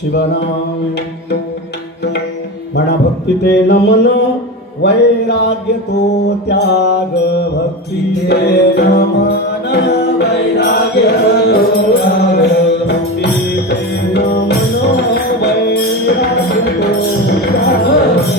शिवनाम मना भक्ति ते नमन वैराग्य तो त्याग भक्ति ते नमन वैराग्य तो त्याग भक्ति ते नमन वैराग्य तो त्याग भक्ति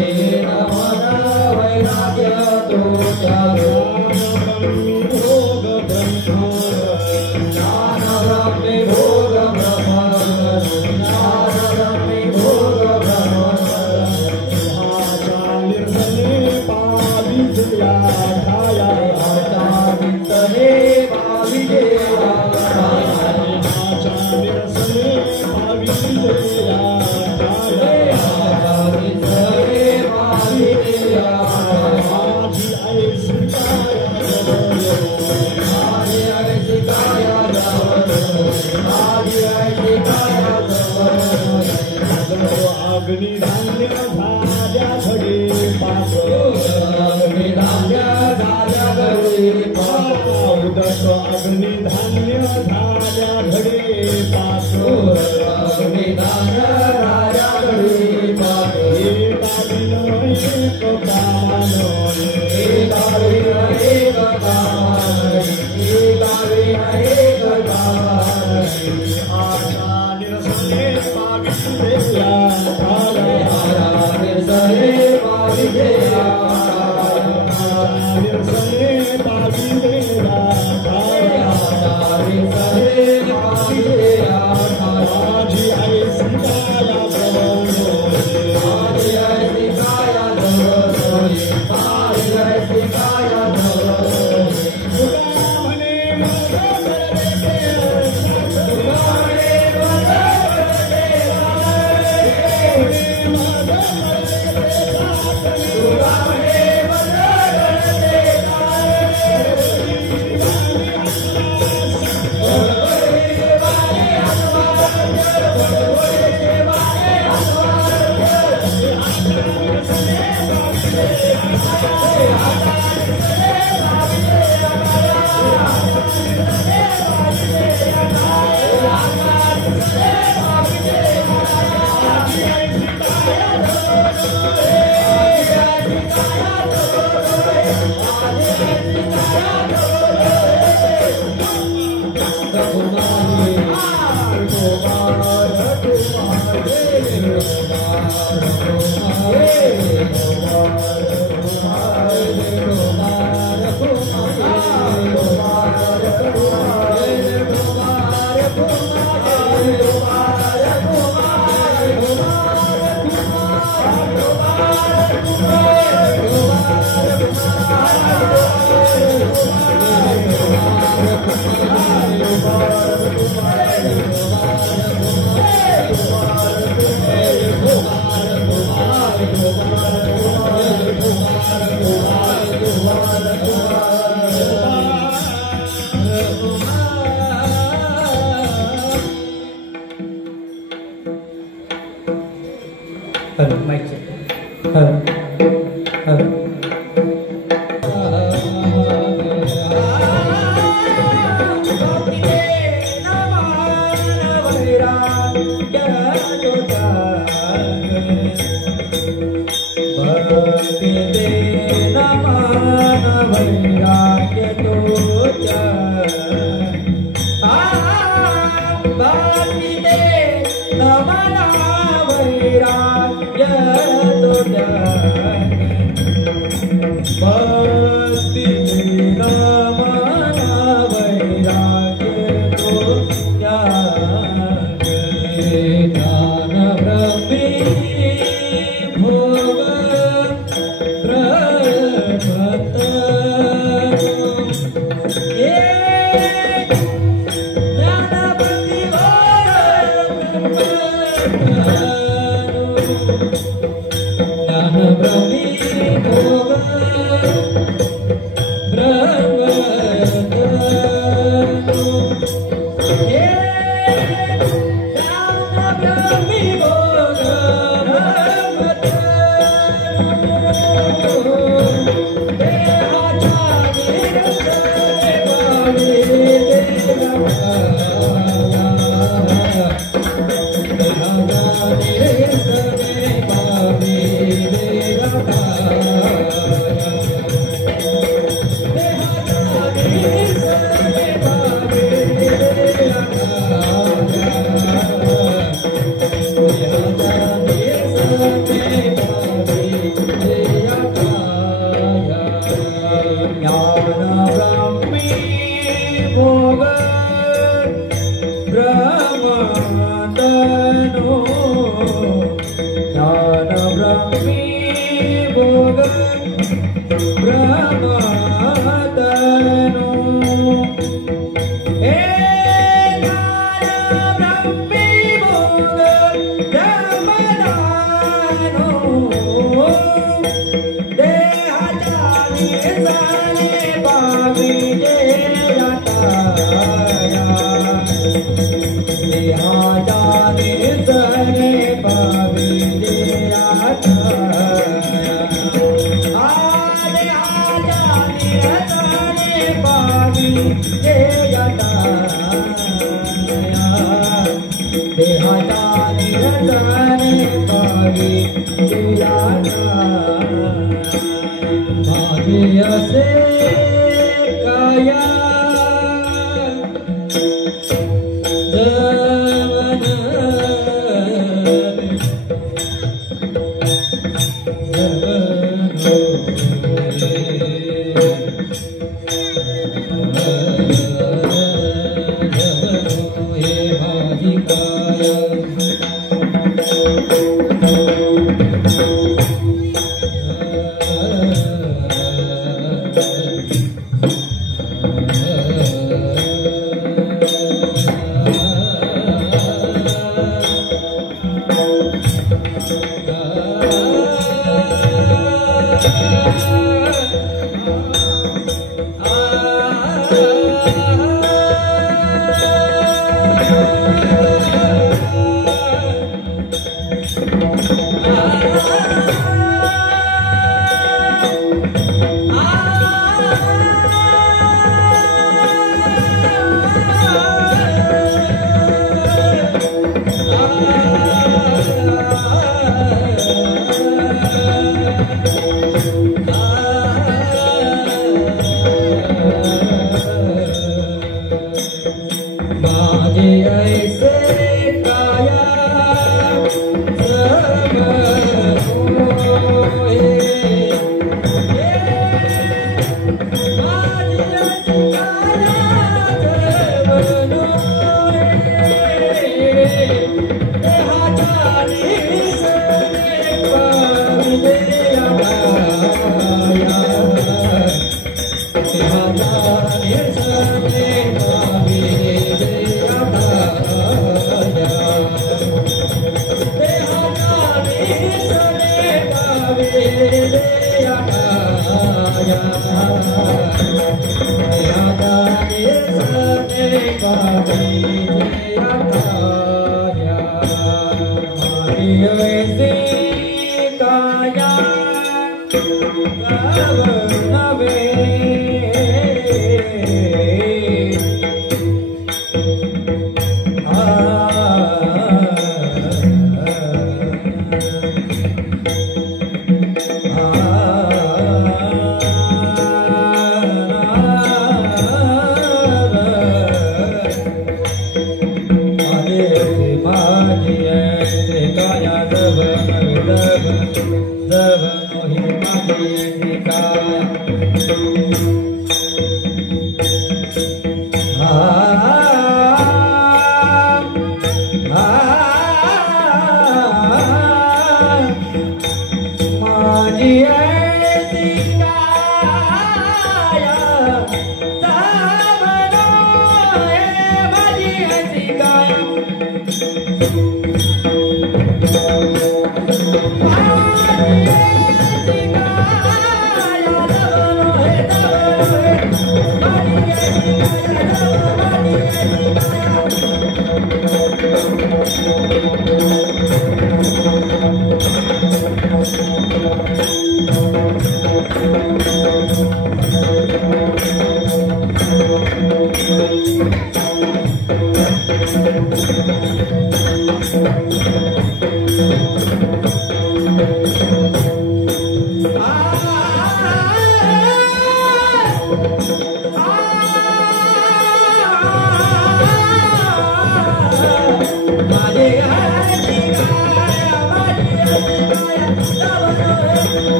ते नमन वैराग्य तो त्याग ब्रह्मी भोग ब्रह्मी भोग Hare भोग ब्रह्मतनो ज्ञान ब्रह्मी भोग ब्रह्मतनो हे ज्ञान ब्रह्मी भोग ब्रह्मतनो देहाच्या निसने पावी असे काया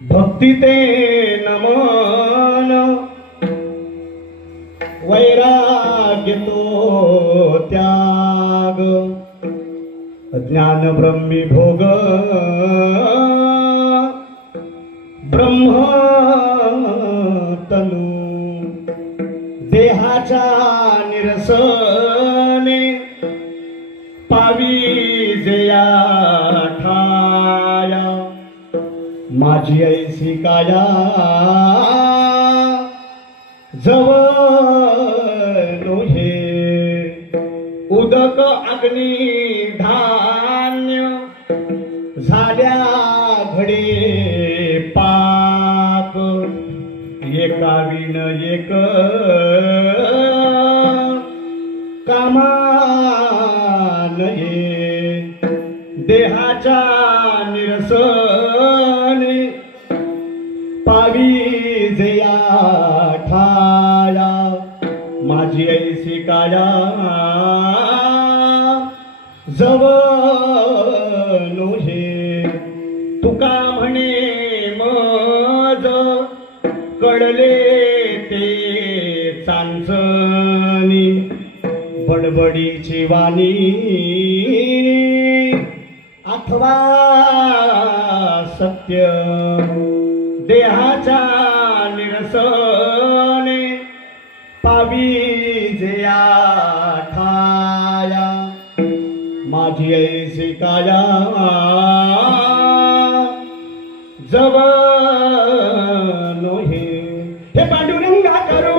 भक्ती ते नमन वैराग्य तो त्याग ज्ञान ब्रह्मी भोग ब्रह्म तनु देहाचा निरसने पावी जया ठाया माझी ऐसी काया जवळ हे उदक अग्नी धान्य झाल्या घडे पाक एका विन एक कामा नये देहाच्या निरसने पावी जया ठाया माझी ऐसी काया जवळ हे तुका म्हणे मज कळले ते चांचणी बडबडीची वाणी अथवा सत्य देहाच्या निरसने पावीजया ठाया माझी ऐसी काया जव नोहे हे पांडुरंगा करू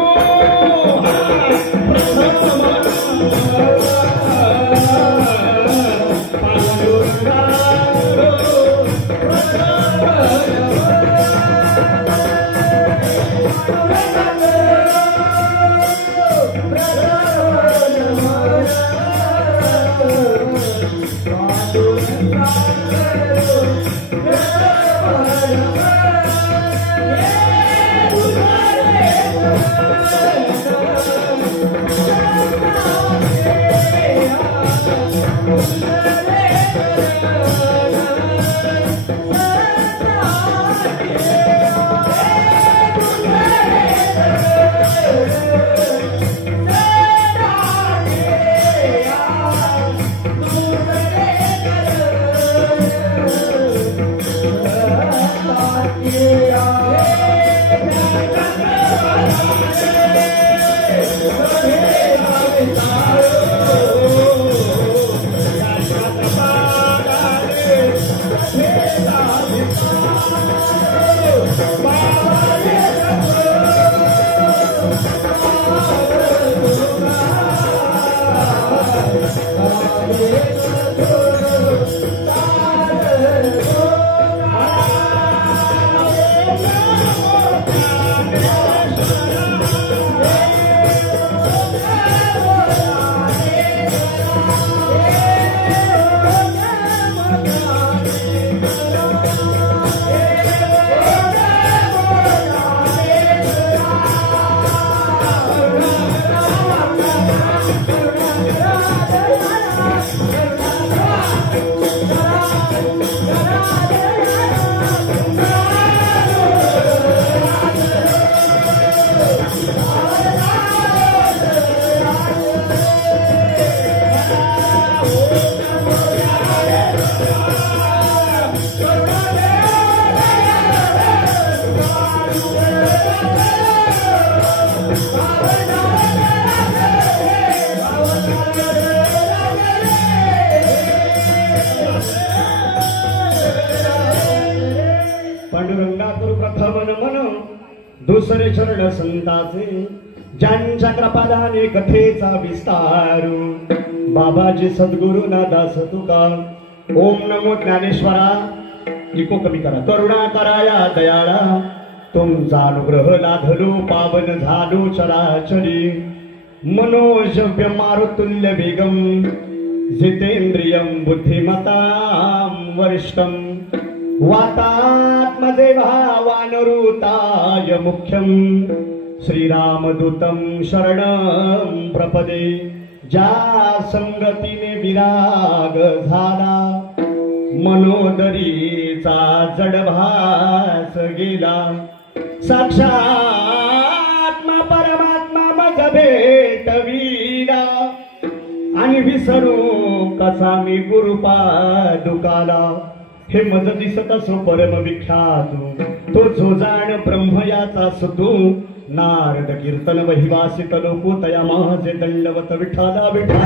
दुसरे चरण संताचे ज्यांच्या कृपादाने कथेचा विस्तारू बाबाजी सद्गुरु नादास तुका ओम नमो ज्ञानेश्वरा इको कमी करा करुणा कराया दयाळा तुमचा अनुग्रह लाधलो पावन झालो चराचरी मनोजव्य मारुतुल्य वेगम जितेंद्रियम बुद्धिमतां वरिष्ठम वातात्मजे भावानुरुताय मुख्यम श्रीरामदूतं शरणं प्रपदे ज्या संगतीने विराग झाला मनोदरीचा जडभास गेला साक्षात्मा परमात्मा मज भेटविला आणि विसरू कसा मी गुरुपादुकाला हे मज दिसत असो परम विख्यात तो जो जाण ब्रह्म याचा सुतू नारद कीर्तन वहिवासित लोको तया माझे दंडवत विठाला विठा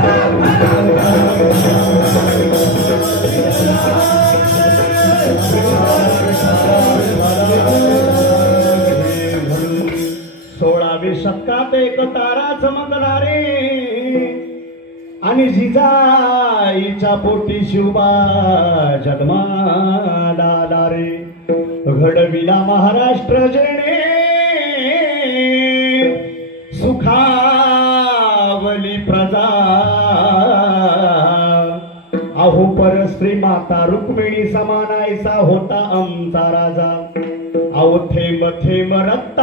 सोळावे शतकात एक तारा चमकणारे आणि जिजाईच्या पोटी शिवबा जन्माला रे घडविला महाराष्ट्र जेणे सुखावली प्रजा अहो परस्त्री माता रुक्मिणी समानायचा होता आमचा राजा अहो थेंब थेंब रक्ताची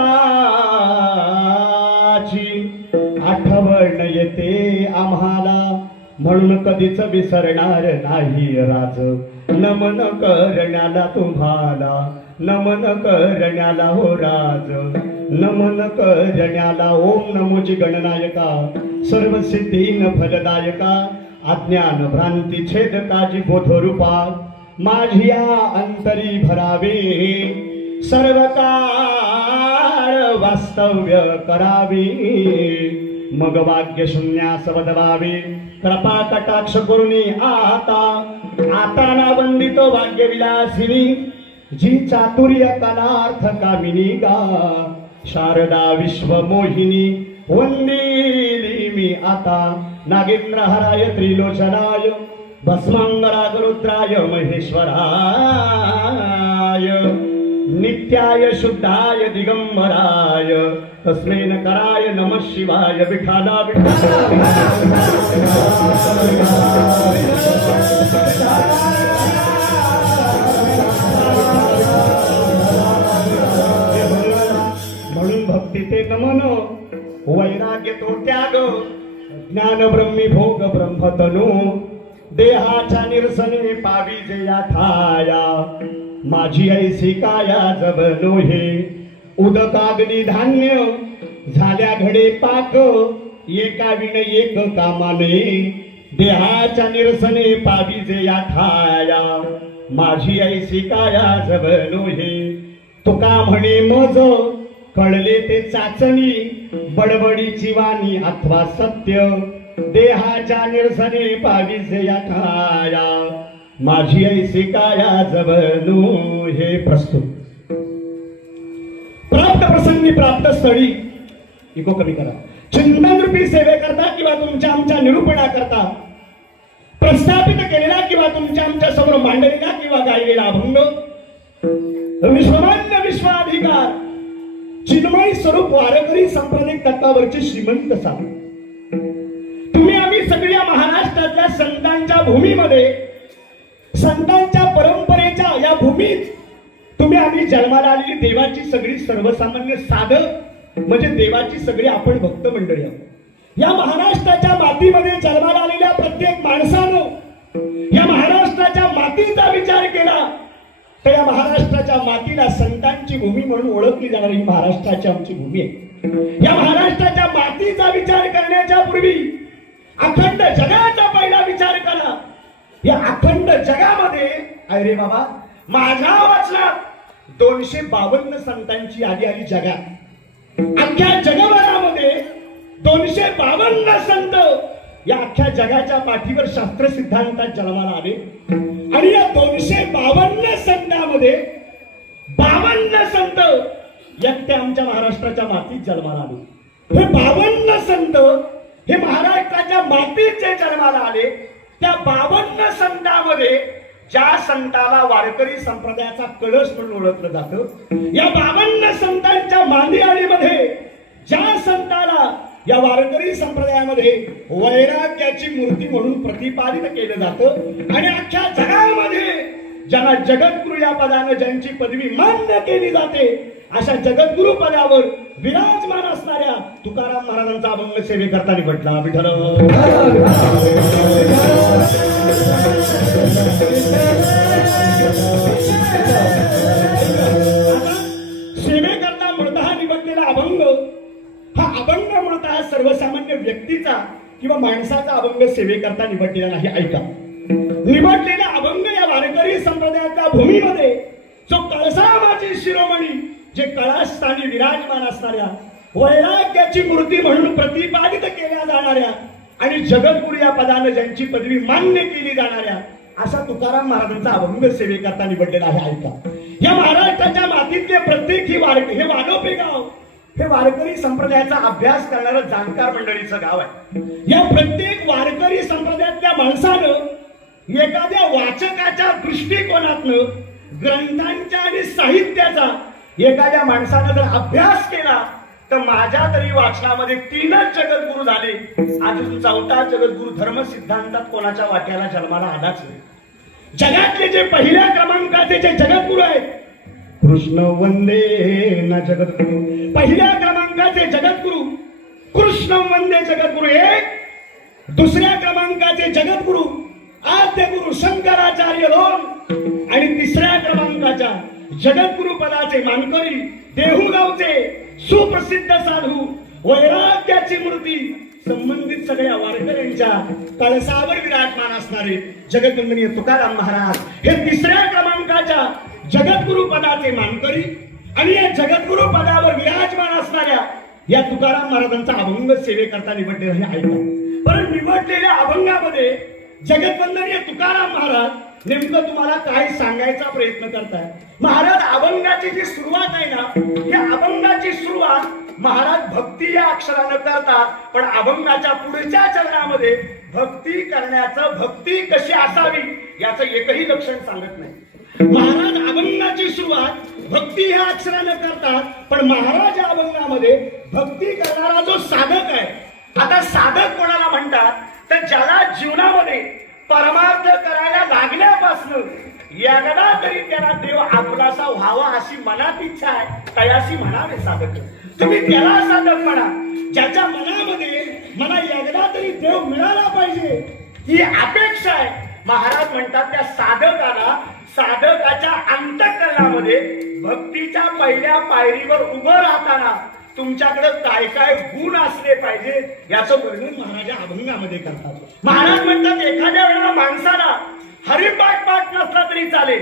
आठवण येते आम्हाला म्हणून कधीच विसरणार नाही राज नमन करण्याला तुम्हाला नमन करण्याला हो राज नमन करण्याला ओम नमोजी गणनायका सर्व सिद्धीन फलदायका अज्ञान भ्रांती छेदकाची बोधरूपा माझिया अंतरी भरावे सर्वकार वास्तव्य करावी मग वाक्य शून्यास बदलावी कृपा कटाक्ष करुणी आता ना वंदितो वाक्य विलासिनी जी चातुर्य कलार्थ कामिनी गा शारदा विश्वमोहिनी वंदिली मी आता नागेंद्र हराय त्रिलोचनाय भस्मांगराग रुद्राय महेश्वराय नित्याय शुद्धाय दिगंबराय तस्मेन कराय नमः शिवाय विठाला म्हणून भक्ती ते नमन वैराग्य तो त्याग ज्ञान ब्रह्मी भोग ब्रह्मतनु देहाच्या निरसने पाविजे या ठाया माझी ऐसी काया जबनो हे उदकाग्नी धान्य झाल्या घडे पाक एका विण एक कामाने देहाच्या निरसने पाविजे या ठाया माझी ऐसी काया जबनो हे तुका म्हणे मज कळले ते चाचणी बडबडीची वाणी अथवा सत्य देहाच्या निरसने पाविजे या ठाया माझी ऐसी काया जबनो हे प्रस्तुत प्राप्त प्रसंगी प्राप्त स्थळी इको कमी करा चिंतन रूपी सेवे करता किंवा तुमच्या आमच्या निरूपणा करता प्रस्थापित केलेला किंवा तुमच्या आमच्या समोर मांडलेला किंवा गायलेला अभंग विश्वमान्य विश्वाधिकार चिन्मय स्वरूप वारकरी सांप्रदायिक तत्वावरचे श्रीमंत साहेब तुम्ही आम्ही सगळ्या महाराष्ट्रातल्या संतांच्या भूमीमध्ये संतांच्या परंपरेच्या या भूमीत तुम्ही आम्ही जन्माला आलेली देवाची सगळी सर्वसामान्य साधक म्हणजे देवाची सगळी आपण भक्त मंडळी आहोत। या महाराष्ट्राच्या मातीमध्ये जन्माला आलेल्या प्रत्येक माणसानं या महाराष्ट्राच्या मातीचा विचार केला तर या महाराष्ट्राच्या मातीला संतांची भूमी म्हणून ओळखली जाणारी महाराष्ट्राची आमची भूमी आहे। या महाराष्ट्राच्या मातीचा विचार करण्याच्या पूर्वी अखंड जगाचा पहिला विचार करा। या अखंड जगामध्ये अरे बाबा माझ्या वाचनात 252 संतांची यादी आली जगात। अख्ख्या जगभरामध्ये 252 संत या अख्ख्या जगाच्या पाठीवर शास्त्र सिद्धांतात जन्माला आले आणि या 252 संतांमध्ये 52 संत एकट्या आमच्या महाराष्ट्राच्या मातीत जन्माला आले। हे 52 संत हे महाराष्ट्राच्या मातीत जे जन्माला आले त्या 52 संतांमध्ये ज्या संताला वारकरी संप्रदायाचा कळस म्हणून ओळखलं जातं या 52 संतांच्या मांदियाळीमध्ये ज्या संताला या वारकरी संप्रदायामध्ये वैराग्याची मूर्ती म्हणून प्रतिपादित केलं जातं आणि अख्ख्या जगामध्ये ज्यांना जगद्गुरु या पदानं ज्यांची पदवी मान्य केली जाते अशा जगद्गुरु पदावर विराजमान असणाऱ्या तुकाराम महाराजांचा अभंग सेवे करताना म्हटला विठ्ठल सेवेकरता मूळतः निवडलेला अभंग हा अभंग मूळतः सर्वसामान्य व्यक्तीचा किंवा माणसाचा अभंग सेवेकरता निवडलेला नाही। ऐका निवडलेला अभंग या वारकरी संप्रदायाच्या भूमीमध्ये जो कळसामाची शिरोमणी जे कळास्थानी विराजमान असणाऱ्या वैराग्याची मूर्ती म्हणून प्रतिपादित केल्या जाणाऱ्या आणि जगद्गुरु या पदानं ज्यांची पदवी मान्य केली जाणाऱ्या असा तुकाराम महाराजांचा अभंग सेवेकरता निवडलेला आहे। ऐका या महाराष्ट्राच्या मातीतले प्रत्येक हे वालोपे गाव हे वारकरी संप्रदायाचा अभ्यास करणारं जाणकार मंडळीचं गाव आहे। या प्रत्येक वारकरी संप्रदायातल्या माणसानं एखाद्या वाचकाच्या दृष्टिकोनातनं ग्रंथांच्या आणि साहित्याचा एखाद्या माणसानं जर अभ्यास केला तर माझ्या तरी वाचनामध्ये 3च जगद्गुरु झाले, अजून 4था जगद्गुरु धर्म सिद्धांतात कोणाच्या वाट्याला जन्माला आलाच नाही। जगातले जे पहिल्या क्रमांकाचे जे जगद्गुरु आहेत कृष्ण वंदे न जगद्गुरु पहिल्या क्रमांकाचे जगद्गुरु कृष्ण वंदे जगद्गुरु एक, दुसऱ्या क्रमांकाचे जगद्गुरु आद्य गुरु शंकराचार्य 2 आणि तिसऱ्या क्रमांकाच्या जगद्गुरु पदाचे मानकरी देहूगावचे सुप्रसिद्ध साधू वैराग्याची मूर्ती संबंधित सगळ्या वारकऱ्यांच्या कळसावर विराजमान असणारे जगद्वंदनीय तुकाराम महाराज हे तिसऱ्या क्रमांकाच्या जगद्गुरु पदाचे मानकरी आणि या जगद्गुरु पदावर विराजमान असणाऱ्या या तुकाराम महाराजांचा अभंग सेवेकरता निवडलेला हे ऐका. पण निवडलेल्या अभंगामध्ये जगतवंदनीय तुकाराम महाराज नेमकं तुम्हाला काय सांगायचा प्रयत्न करताय. महाराज अभंगाची जी सुरुवात आहे ना, या अभंगाची सुरुवात महाराज भक्ती या अक्षरानं करतात, पण अभंगाच्या पुढच्या चरणामध्ये भक्ती करण्याचं, भक्ती कशी असावी याचं एकही लक्षण सांगत नाही. महाराज अभंगाची सुरुवात भक्ती ह्या अक्षरानं करतात, पण महाराज या अभंगामध्ये भक्ती करणारा जो साधक आहे. आता साधक कोणाला म्हणतात तर ज्याला जीवनामध्ये परमार्थ करायला लागल्यापासून एकदा तरी त्याला देव आपलासा व्हावा अशी मनात इच्छा आहे, तयाशी म्हणावे साधक. तुम्ही त्याला साधक म्हणा ज्याच्या मनामध्ये मला एकदा तरी देव मिळाला पाहिजे ही अपेक्षा आहे. महाराज म्हणतात त्या साधकाला, साधकाच्या अंतःकरणामध्ये भक्तीच्या पहिल्या पायरीवर उभं राहताना तुमच्याकडे काय काय गुण असले पाहिजे याचं वर्णन महाराज अभंगामध्ये करतात. महाराज म्हणतात एखाद्या वेळेला माणसाला हरिपाठ पाठ नसला तरी चालेल,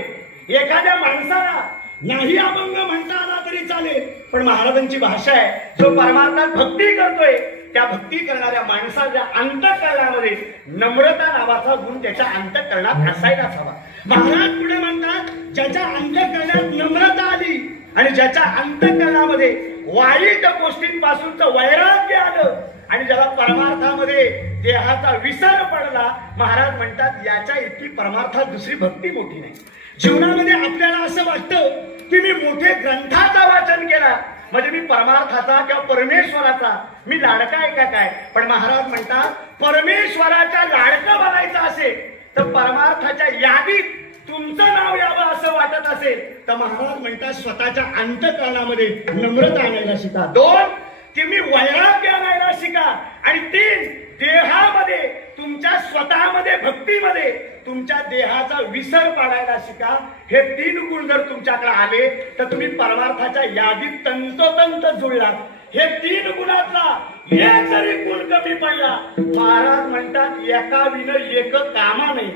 एखाद्या माणसाला नाही अभंग म्हणता आला तरी चालेल, पण महाराजांची भाषा आहे जो परमार्थात भक्ती करतोय त्या भक्ती करणाऱ्या माणसाच्या अंतःकरणामध्ये नम्रता नावाचा गुण त्याच्या अंतःकरणात असायलाच हवा. महाराज पुढे म्हणतात ज्याच्या अंतःकरणात नम्रता आली आणि ज्याच्या अंतःकरणामध्ये वाईट गोष्टींपासूनचं वैराग्य आलं आणि ज्याला परमार्थामध्ये देहाचा विसर पडला, महाराज म्हणतात याच्या इतकी परमार्थात दुसरी भक्ती मोठी नाही. जीवनामध्ये आपल्याला असं वाटतं की मी मोठे ग्रंथाचा वाचन केला म्हणजे मी परमार्थाचा किंवा परमेश्वराचा मी लाडका आहे का काय. पण महाराज म्हणतात परमेश्वराच्या लाडकं बनायचं असेल तर परमार्थाच्या यादीत तुमचं नाव यावं असं वाटत असेल तर महाराज म्हणतात स्वतःच्या अंतःकरणामध्ये नम्रता आणायला शिका. 2 तुम्ही वैराग्य आणायला शिका आणि 3 देहामध्ये तुमच्या स्वतःमध्ये भक्तीमध्ये तुमच्या देहाचा विसर पाडायला शिका. हे 3 गुण जर तुमच्याकडे आले तर तुम्ही परमार्थाच्या यादीत तंतोतंत जुळलात. हे 3 गुणातला एक जरी गुण कमी पडला महाराज म्हणतात एका विन एक कामा नाही.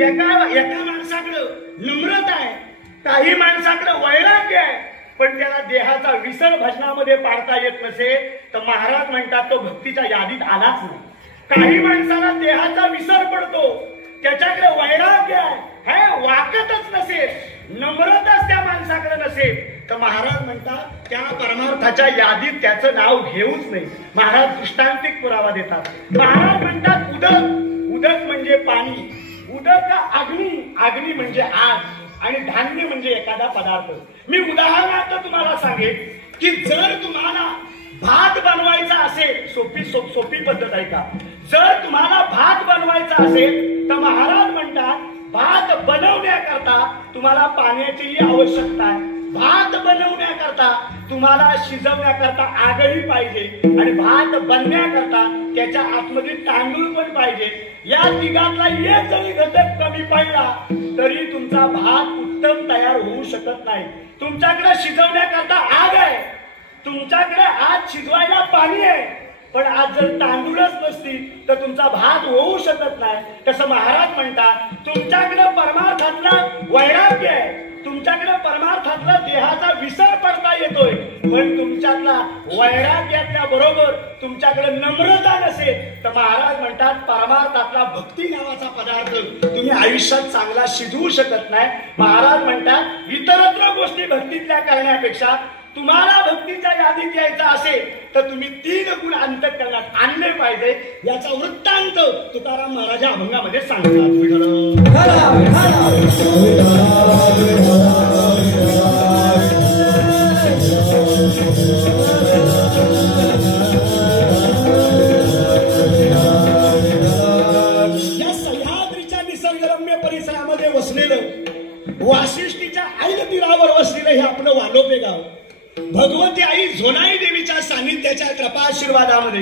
एका माणसाकडे नम्रता आहे, काही माणसाकडे वैराग्य आहे, पण त्याला देहाचा विसर भजनामध्ये पाडता येत नसेल तर महाराज म्हणतात तो भक्तीच्या यादीत आलाच नाही. काही माणसाला देहाचा विसर पडतो, त्याच्याकडे वैराग्य आहे, वाकतच नसेल, नम्रताच त्या माणसाकडे नसेल तर महाराज म्हणतात त्या परमार्थाच्या यादीत त्याचं नाव घेऊच नाही. महाराज दृष्टांतिक पुरावा देतात. महाराज म्हणतात उदक म्हणजे पाणी, उदक अग्नी, अग्नी म्हणजे आग आणि धान्य म्हणजे एखादा पदार्थ. मी उदाहरणार्थ तुम्हाला सांगेन की जर तुम्हाला भात बनवायचा असेल, सोपी पद्धत आहे का, जर तुम्हाला भात बनवायचा असेल तर महाराज म्हणतात भात बनवण्याकरता तुम्हाला पाण्याचीही आवश्यकता आहे. भात बनवण्याकरता तुम्हाला शिजवण्याकरता आगही पाहिजे आणि भात बनण्याकरता त्याच्या आतमध्ये तांदूळ पण पाहिजे. या तिघातला एक जरी घटक कमी पडला तरी तुमचा भात उत्तम तयार होऊ शकत नाही. तुमच्याकडे शिजवण्याकरता आग आहे, तुमच्याकडे आज शिजवायला पाणी आहे, पण आज जर तांदूळच नसतील तर तुमचा भात होऊ शकत नाही. तसं महाराज म्हणतात तुमच्याकडे परमार्थातला वैराग्य आहे, तुमच्याकडे परमार्थातला देहाचा विसर पडता येतोय, पण तुमच्यातला वैराग्यातल्या बरोबर तुमच्याकडे नम्रता नसेल तर महाराज म्हणतात परमार्थातला भक्ती नावाचा पदार्थ तुम्ही आयुष्यात चांगला शिजवू शकत नाही. महाराज म्हणतात इतरत्र गोष्टी भक्तीतल्या करण्यापेक्षा तुम्हाला भक्तीच्या यादीत यायचा असेल तर तुम्ही 3 गुण अंतःकरणात आणले पाहिजे. याचा वृत्तांत तुकाराम महाराज अभंगामध्ये सांगतात. या सह्याद्रीच्या निसर्गरम्य परिसरामध्ये वसलेलं, वाशिष्ठीच्या ऐल तीरावर वसलेलं हे आपलं वालोपे गाव भगवती आई झोनाई देवीच्या सानिध्याच्या कृपा आशीर्वादामध्ये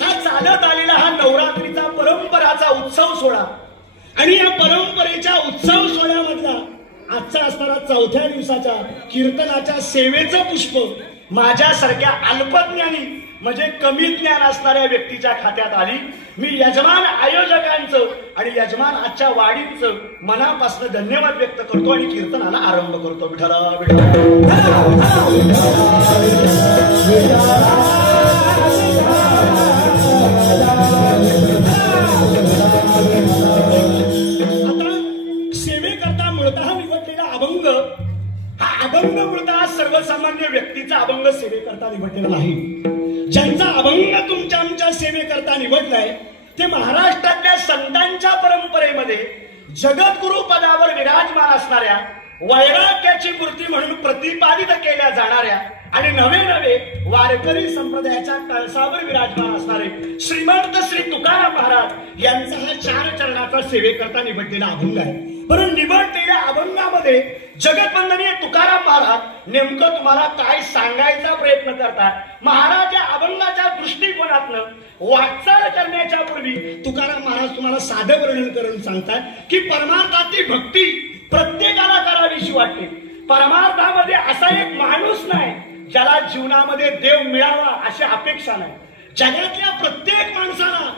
हा चालत आलेला हा नवरात्रीचा परंपराचा उत्सव सोहळा आणि या परंपरेच्या उत्सव सोहळ्यामधला आजचा असणारा 4थ्या दिवसाच्या कीर्तनाच्या सेवेचं पुष्प माझ्यासारख्या अल्पज्ञानी म्हणजे कमी ज्ञान असणाऱ्या व्यक्तीच्या खात्यात आली. मी यजमान आयोजकांचं आणि यजमान आजच्या वाडीचं मनापासून धन्यवाद व्यक्त करतो आणि कीर्तनाला आरंभ करतो. विठ्ठला आता सेवेकरता मूळतः निवडलेला अभंग, हा अभंग मूळतः सर्वसामान्य व्यक्तीचा अभंग सेवेकरता निवडलेला नाही. ज्यांचा अभंग तुमच्या आमच्या सेवेकरता निवडलाय ते महाराष्ट्रातल्या संतांच्या परंपरेमध्ये जगद्गुरु पदावर विराजमान असणाऱ्या, वैराग्याची मूर्ती म्हणून प्रतिपादित केल्या जाणाऱ्या आणि नवे नवे वारकरी संप्रदायाच्या कळसावर विराजमान असणारे श्रीमंत श्री तुकाराम महाराज यांचा हा 4 चरणाचा सेवेकरता निवडलेला अभंग आहे. परंतु निवडलेल्या अभंगामध्ये जगतवंदनीय तुकाराम महाराज नेमकं तुम्हाला काय सांगायचा प्रयत्न करतात. महाराज या अभंगाच्या दृष्टिकोनातनं वाटचाल करण्याच्या पूर्वी तुकाराम महाराज तुम्हाला साधं वर्णन करून सांगतात की परमार्थाची भक्ती प्रत्येकाला करावीशी वाटते. परमार्थामध्ये असा एक माणूस नाही ज्याला जीवनामध्ये देव मिळावा अशी अपेक्षा नाही. जगातल्या प्रत्येक माणसाला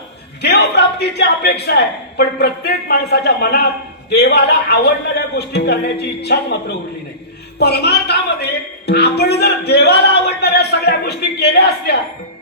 देव प्राप्तीची अपेक्षा आहे, पण प्रत्येक माणसाच्या मनात देवाला आवडणाऱ्या गोष्टी करण्याची इच्छाच मात्र उरली नाही. परमार्थामध्ये आपण जर देवाला आवडणाऱ्या सगळ्या गोष्टी केल्या असत्या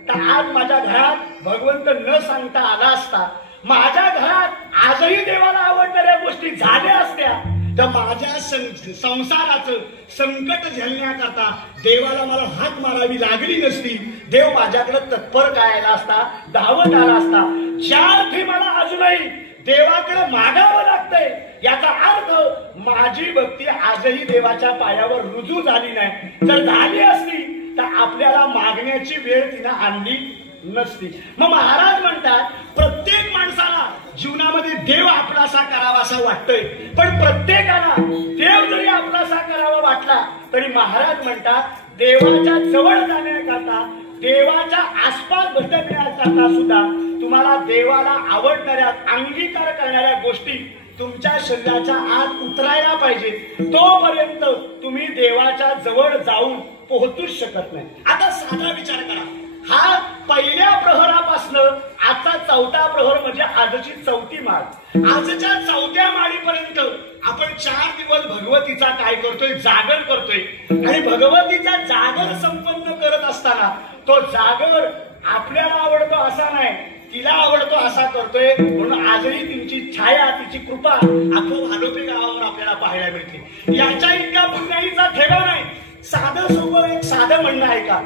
तर आज माझ्या घरात भगवंत न सांगता आला असता. माझ्या घरात आजही देवाला आवडणाऱ्या गोष्टी झाल्या असत्या तर माझ्या संसाराचं संकट झेलण्याकरता देवाला मला हाक मारावी लागली नसती. देव माझ्याकडे तत्पर करायला असता, धावत आला असता. ज्या अर्थी मला अजूनही देवाकडे मागावं लागतंय याचा अर्थ माझी भक्ती आजही देवाच्या पायावर रुजू झाली नाही. जर झाली असती तर आपल्याला मागण्याची वेळ तिनं आणली नसती. मग महाराज म्हणतात प्रत्येक माणसाला जीवनामध्ये देव आपलासा करावा असा वाटतोय, पण प्रत्येकाला देव जरी आपलासा करावा वाटला तरी महाराज म्हणतात देवाच्या जवळ जाण्याकरता, देवाच्या आसपास भटकण्याकरता सुद्धा तुम्हाला देवाला आवडणाऱ्या, अंगीकार करणाऱ्या गोष्टी तुमच्या शरीराच्या आत उतरायला पाहिजे. तोपर्यंत तुम्ही देवाच्या जवळ जाऊन पोहोचूच शकत नाही. आता साधा विचार करा, हा पहिल्या प्रहरापासून आजचा 4था प्रहर म्हणजे आजची 4थी माळ. आजच्या 4थ्या माळीपर्यंत आपण 4 दिवस भगवतीचा काय करतोय, जागर करतोय. आणि भगवतीचा जागर संपन्न करत असताना तो जागर आपल्याला आवडतो असा नाही, तिला आवडतो असा करतोय. म्हणून आजही तिची छाया, तिची कृपा अख्खा भालोपे गावावर आपल्याला पाहायला मिळते. याच्या इतका पुण्याईचा ठेवा नाही. साधं सोपं एक साधं म्हणणं आहे का,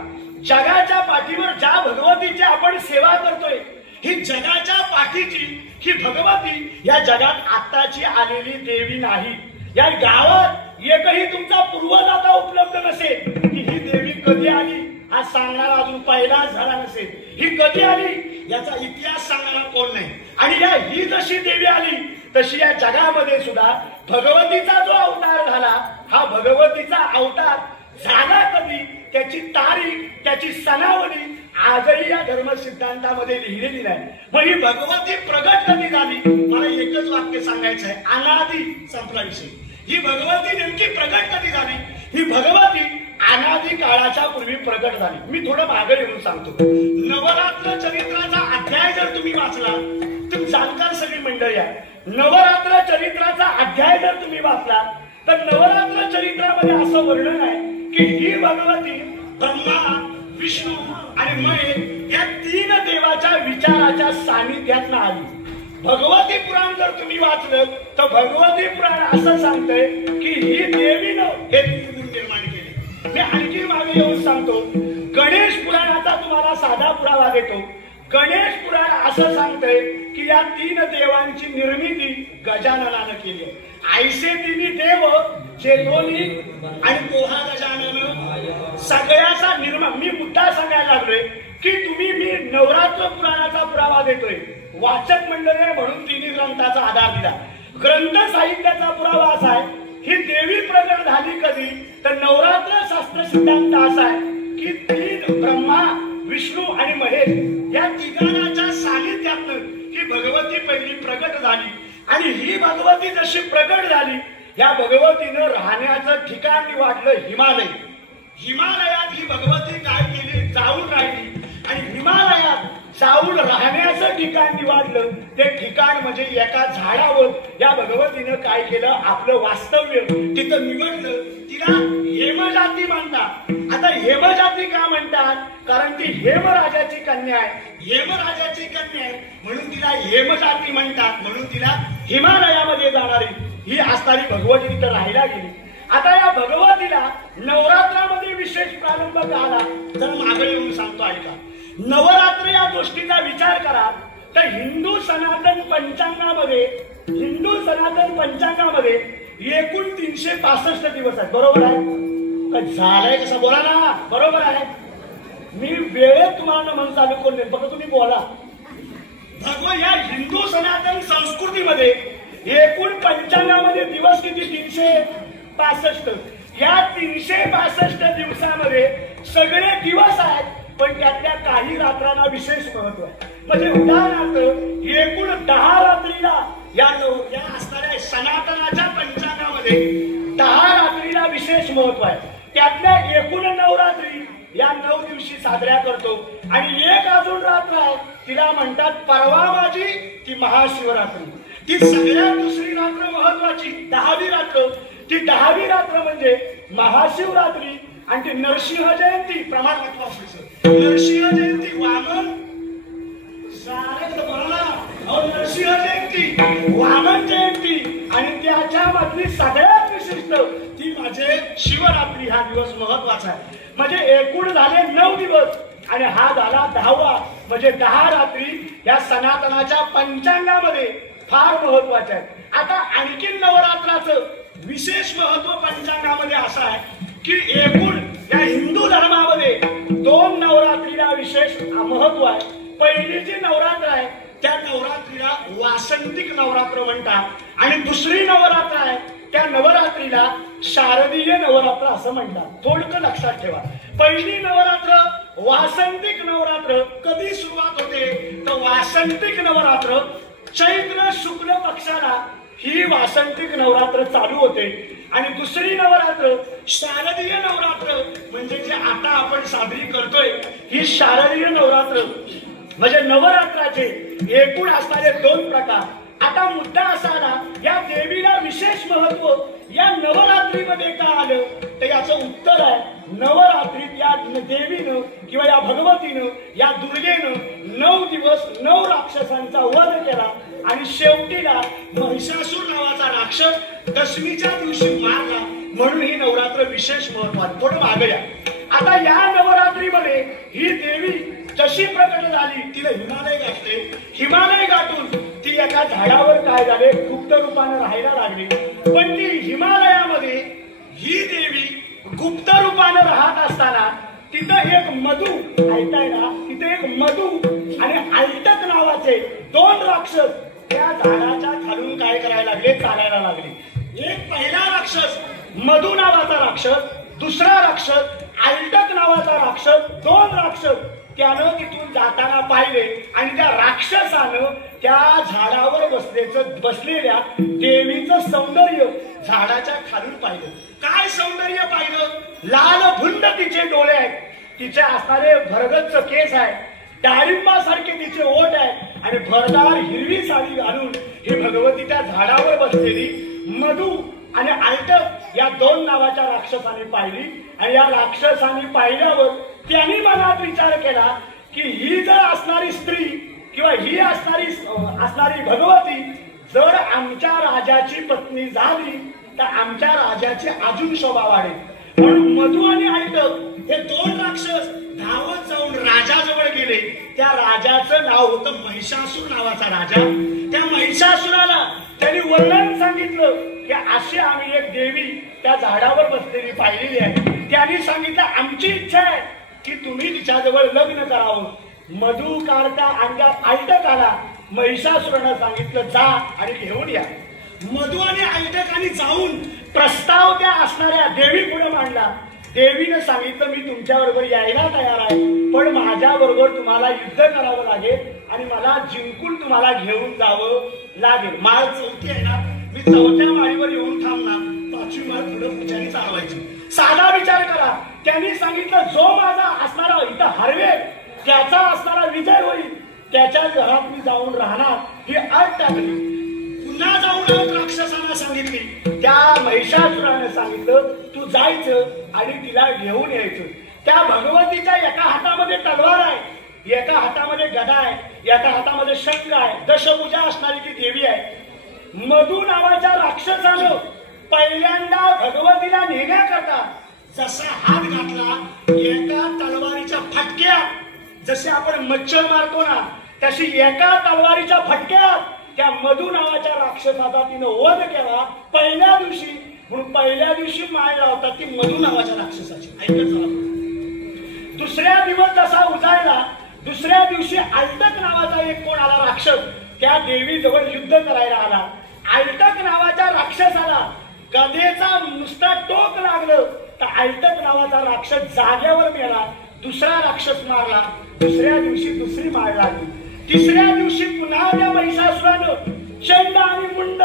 जगाच्या पाठीवर ज्या भगवतीची आपण सेवा करतोय ही जगाच्या पाठीची ही भगवती या जगात आत्ताची आलेली देवी नाही. या गावात एकही तुमचा पूर्वज आता उपलब्ध नसेल की ही देवी कधी आली हा सांगणारा अजून पहिलाच झाला नसेल. ही कधी आली याचा इतिहास सांगणारा कोण नाही. आणि ही जशी देवी आली तशी या जगामध्ये सुद्धा भगवतीचा जो अवतार झाला हा भगवतीचा अवतार झाला कधी, त्याची तारीख, त्याची सणावली आजही या धर्म सिद्धांतामध्ये लिहिलेली नाही. मग ही भगवती प्रगट कधी झाली, मला एकच वाक्य सांगायचं आहे, अनादी संपला विषय. ही भगवती नेमकी प्रगट कधी झाली, ही भगवती अनादी काळाच्या पूर्वी प्रगट झाली. मी थोडं मागे येऊन सांगतो. नवरात्र चरित्राचा अध्याय जर तुम्ही वाचला, तुम्ही जाणकार सगळी मंडळी आहे, नवरात्र चरित्राचा अध्याय जर तुम्ही वाचला तर नवरात्र चरित्रामध्ये असं वर्णन आहे की ही भगवती ब्रह्मा, विष्णू आणि महेश या 3 देवाच्या विचाराच्या सानिध्यातनं आली. भगवती पुराण जर तुम्ही वाचलं तर भगवती पुराण असं सांगतंय की ही देवीनं हे 3 गुण निर्माण केले. मी आणखी मागे येऊन सांगतो. गणेश पुराणाचा तुम्हाला साधा पुरावा देतो. गणेश पुराण असं सांगतंय की या 3 देवांची निर्मिती गजाननानं केली. ऐसे 3 देव जे दोन्ही आणि पोहा गजानन सगळ्याचा निर्माण. मी मुद्दा सांगायला लागलोय की तुम्ही, मी नवरात्र पुराणाचा पुरावा देतोय, वाचक मंडळी म्हणून 3 ग्रंथाचा आधार दिला. ग्रंथ साहित्याचा पुरावा असा आहे ही देवी प्रगट झाली कधी, तर नवरात्र शास्त्र सिद्धांत असा आहे की 3 ब्रह्मा, विष्णू आणि महेश या तिघांच्या सानिध्यातनं ही भगवती पहिली प्रगट झाली. आणि ही भगवती जशी प्रगट झाली या भगवतीनं राहण्याचं ठिकाण निवडलं हिमालय. हिमालयात ही भगवती काय केली, जाऊन राहिली आणि हिमालयात जाऊन राहण्याचं ठिकाण निवडलं. ते ठिकाण म्हणजे एका झाडावर या भगवतीनं काय केलं, आपलं वास्तव्य तिथं निवडलं. तिला हेमजाती म्हणतात. आता हेमजाती का म्हणतात, कारण ती हेमराजाची कन्या आहे. हेमराजाची कन्या आहे म्हणून तिला हेमजाती म्हणतात. म्हणून तिला हिमालयामध्ये जाणारी ही असणारी भगवती तिथं राहायला गेली. आता या भगवतीला नवरात्रामध्ये विशेष प्रारंभ झाला. जर मागे येऊन सांगतो ऐका. नवरात्र या गोष्टीचा विचार करा तर हिंदू सनातन पंचांगामध्ये एकूण 365 दिवस आहेत. बरोबर आहे? झालंय कसं बोला ना. बरोबर आहे. मी वेळेत तुम्हाला मन चालू करून देईन, फक्त तुम्ही बोला. भगवान या हिंदू सनातन संस्कृतीमध्ये एकूण पंचांगामध्ये दिवस किती, 365. या 365 दिवसामध्ये सगळे दिवस आहेत, पण त्यातल्या काही रात्रांना विशेष महत्व आहे. म्हणजे उदाहरणार्थ एकूण 10 रात्रीला या असणाऱ्या सनातनाच्या पंचांगामध्ये 10 रात्रीला विशेष महत्व आहे. त्यातल्या एकूण 9 रात्री या 9 दिवशी साजऱ्या करतो. आणि एक अजून रात्र आहे, तिला म्हणतात परवा माझी ती महाशिवरात्री. ती सगळ्यात दुसरी रात्र महत्वाची 10वी रात्र. ती 10वी रात्र म्हणजे महाशिवरात्री आणि ती नरसिंह जयंती. प्रमाण नरसिंह जयंती, वामन नरसिंह जयंती, वामन जयंती आणि त्याच्या मधली सगळ्यात विशिष्ट ती म्हणजे शिवरात्री. हा दिवस महत्वाचा आहे. म्हणजे एकूण झाले 9 दिवस आणि हा झाला 10वा. म्हणजे 10 रात्री या सनातनाच्या पंचांगामध्ये फार महत्वाच्या आहेत. आता आणखीन नवरात्राचं विशेष महत्व पंचांगामध्ये असं आहे की एकूण या हिंदू धर्मामध्ये 2 नवरात्रीला विशेष महत्व आहे. पहिली जी नवरात्र आहे त्या नवरात्रीला वासंतिक नवरात्र म्हणतात आणि दुसरी नवरात्र आहे त्या नवरात्रीला शारदीय नवरात्र असं म्हणतात. थोडकं लक्षात ठेवा. पहिली नवरात्र वासंतिक नवरात्र कधी सुरुवात होते तर वासंतिक नवरात्र चैत्र शुक्ल पक्षाला ही वासंतिक नवरात्र चालू होते. आणि दुसरी नवरात्र शारदीय नवरात्र म्हणजे जे आता आपण साजरी करतोय ही शारदीय नवरात्र. म्हणजे नवरात्राचे एकूण असणारे 2 प्रकार. आता मुद्दा असा आला या देवीला विशेष महत्व या नवरात्रीमध्ये का आलं तर याचं उत्तर आहे नवरात्रीत या देवीनं किंवा या भगवतीनं या दुर्गेनं 9 दिवस 9 राक्षसांचा वध केला आणि शेवटीला महिषासूर नावाचा राक्षस दशमीच्या दिवशी मारला. म्हणून ही नवरात्र विशेष महत्वाची. थोडं मागे या. आता या नवरात्रीमध्ये ही देवी जशी प्रकट झाली तिला हिमालय गाठले. हिमालय गाठून ती एका झाडावर काय झाले गुप्त रूपाने राहायला लागली. पण ती हिमालयामध्ये ही देवी गुप्त रूपाने राहत असताना तिथं एक मधु ऐकताय ना, तिथे एक मधु आणि आलटक नावाचे 2 राक्षस त्या झाडाच्या खालून काय करायला लागले, चालायला लागले. एक पहिला राक्षस मधु नावाचा राक्षस, दुसरा राक्षस आलटक नावाचा राक्षस. 2 राक्षस त्यानं तिथून जाताना पाहिले आणि त्या राक्षसानं त्या झाडावर बसलेल्या देवीचं सौंदर्य झाडाच्या खालून पाहिलं. काय सौंदर्य पाहिलं? लाल भुंड तिचे डोळे आहेत, तिचे असणारे भरगच्च केस आहे, डाळिंबासारखे तिचे ओठ आहे आणि भरदार हिरवी साडी घालून ही भगवती त्या झाडावर बसलेली मधु आणि आलटक या 2 नावाच्या राक्षसाने पाहिली. आणि या राक्षसाने पाहिल्यावर त्यांनी मनात विचार केला की ही जर असणारी स्त्री किंवा ही असणारी भगवती जर आमच्या राजाची पत्नी झाली तर आमच्या राजाची अजून शोभा वाढेल. म्हणून मधु आणि आलटक हे 2 राक्षस धावत जाऊन राजाजवळ गेले. त्या राजाचं नाव होतं महिषासूर नावाचा राजा. त्या महिषासुराला त्यांनी वर्णन सांगितलं की अशी आम्ही एक देवी त्या झाडावर बसलेली पाहिलेली आहे. त्यांनी सांगितलं आमची इच्छा आहे की तुम्ही तिच्याजवळ लग्न करावं. मधु काढता आणि आलटकाला महिषासुरानं सांगितलं जा आणि घेऊन या. मधु आणि आलटकाने जाऊन प्रस्ताव त्या असणाऱ्या देवी पुढे मांडला. देवीनं सांगितलं मी तुमच्या बरोबर यायला तयार आहे, पण माझ्या बरोबर तुम्हाला युद्ध करावं लागेल आणि मला जिंकून तुम्हाला घेऊन जावं लागेल. माळ 4थी आहे ना, मी 4थ्या माळीवर येऊन थांबणार, 5वी माळ पुढे पुढच्यानी चालवायची. साधा विचार करा, त्यांनी सांगितलं जो माझा असणारा इथं हरवेल त्याचा असणारा विजय होईल, त्याच्या घरात मी जाऊन राहणार ही अट टाकली. पुन्हा जाऊन राक्षसांना सांगितली. त्या महिषासुराने सांगितलं तू जायचं आणि तिला घेऊन यायचं. त्या भगवतीच्या एका हातामध्ये तलवार आहे, एका हातामध्ये गदा आहे, एका हातामध्ये शंख आहे, दशभुजा असणारी ती देवी आहे. मधु नावाच्या राक्षसानं पहिल्यांदा भगवतीला नेण्याकरता जसा हात घातला, एका तलवारीच्या फटक्यात जसे आपण मच्छर मारतो ना तशी एका तलवारीच्या फटक्यात त्या मधु नावाच्या राक्षसाचा तिनं वध केला पहिल्या दिवशी. म्हणून पहिल्या दिवशी माळ लावतात ती मधु नावाच्या राक्षसाची. ऐकत चला. दुसऱ्या दिवस जसा उजाडला, दुसऱ्या दिवशी आलटक नावाचा एक कोण आला राक्षस, त्या देवी जवळ युद्ध करायला आला. आलटक नावाच्या राक्षसाला गदेचा नुसता टोक लागलं तर आलटक नावाचा राक्षस जाग्यावर मेला. दुसरा राक्षस मारला. दुसऱ्या दिवशी दुसरी माळ लागली. तिसऱ्या दिवशी पुन्हा त्या महिषासुरानं चंड आणि मुंड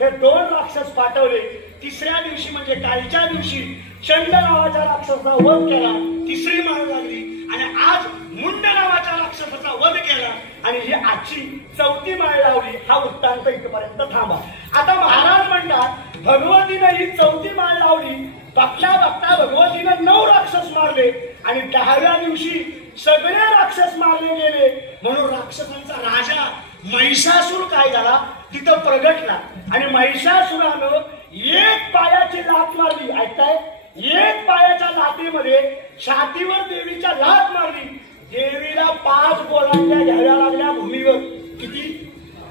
हे दोन राक्षस पाठवले. तिसऱ्या दिवशी म्हणजे कालच्या दिवशी चंड नावाच्या राक्षसाचा वध केला, तिसरी माळ लागली. आणि आज मुंड नावाच्या राक्षसाचा वध केला आणि ही आजची चौथी माळ लावली. हा वृत्तांत इथपर्यंत थांबा. आता महाराज म्हणतात भगवतीनं ही चौथी माळ लावली. बघता बघता भगवतीनं 9 राक्षस मारले आणि 10व्या दिवशी सगळे राक्षस मारले गेले. म्हणून राक्षसांचा राजा महिषासूर काय झाला तिथं प्रगटला आणि महिषासुरानं एक पायाची लाथ मारली. ऐकताय? एक पायाच्या लाथीमध्ये छातीवर देवीच्या लाथ मारली. देवीला 5 गोलांट्या घ्याव्या लागल्या भूमीवर. किती?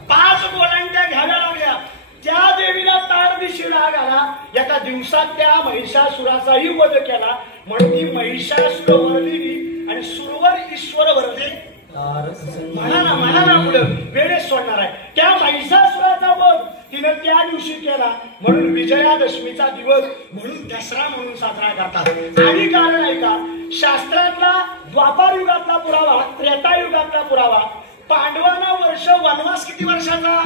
5 गोलांट्या घ्याव्या लागल्या. त्या देवीला ताडदिशी राग आला. एका दिवसात त्या महिषासुराचाही वध केला. म्हणून ती महिषासुर वरली आणि सुरवर ईश्वर वरले. म्हणा ना पुढं वेळेत सोडणार आहे. त्या महिषासुराचा वध तिनं त्या दिवशी केला. म्हणून विजयादशमीचा दिवस म्हणून दसरा म्हणून साजरा करतात. आणि कारण आहे का? शास्त्रातला द्वापार युगातला पुरावा, त्रेतायुगातला पुरावा, पांडवांना वर्ष वनवास किती वर्षाचा?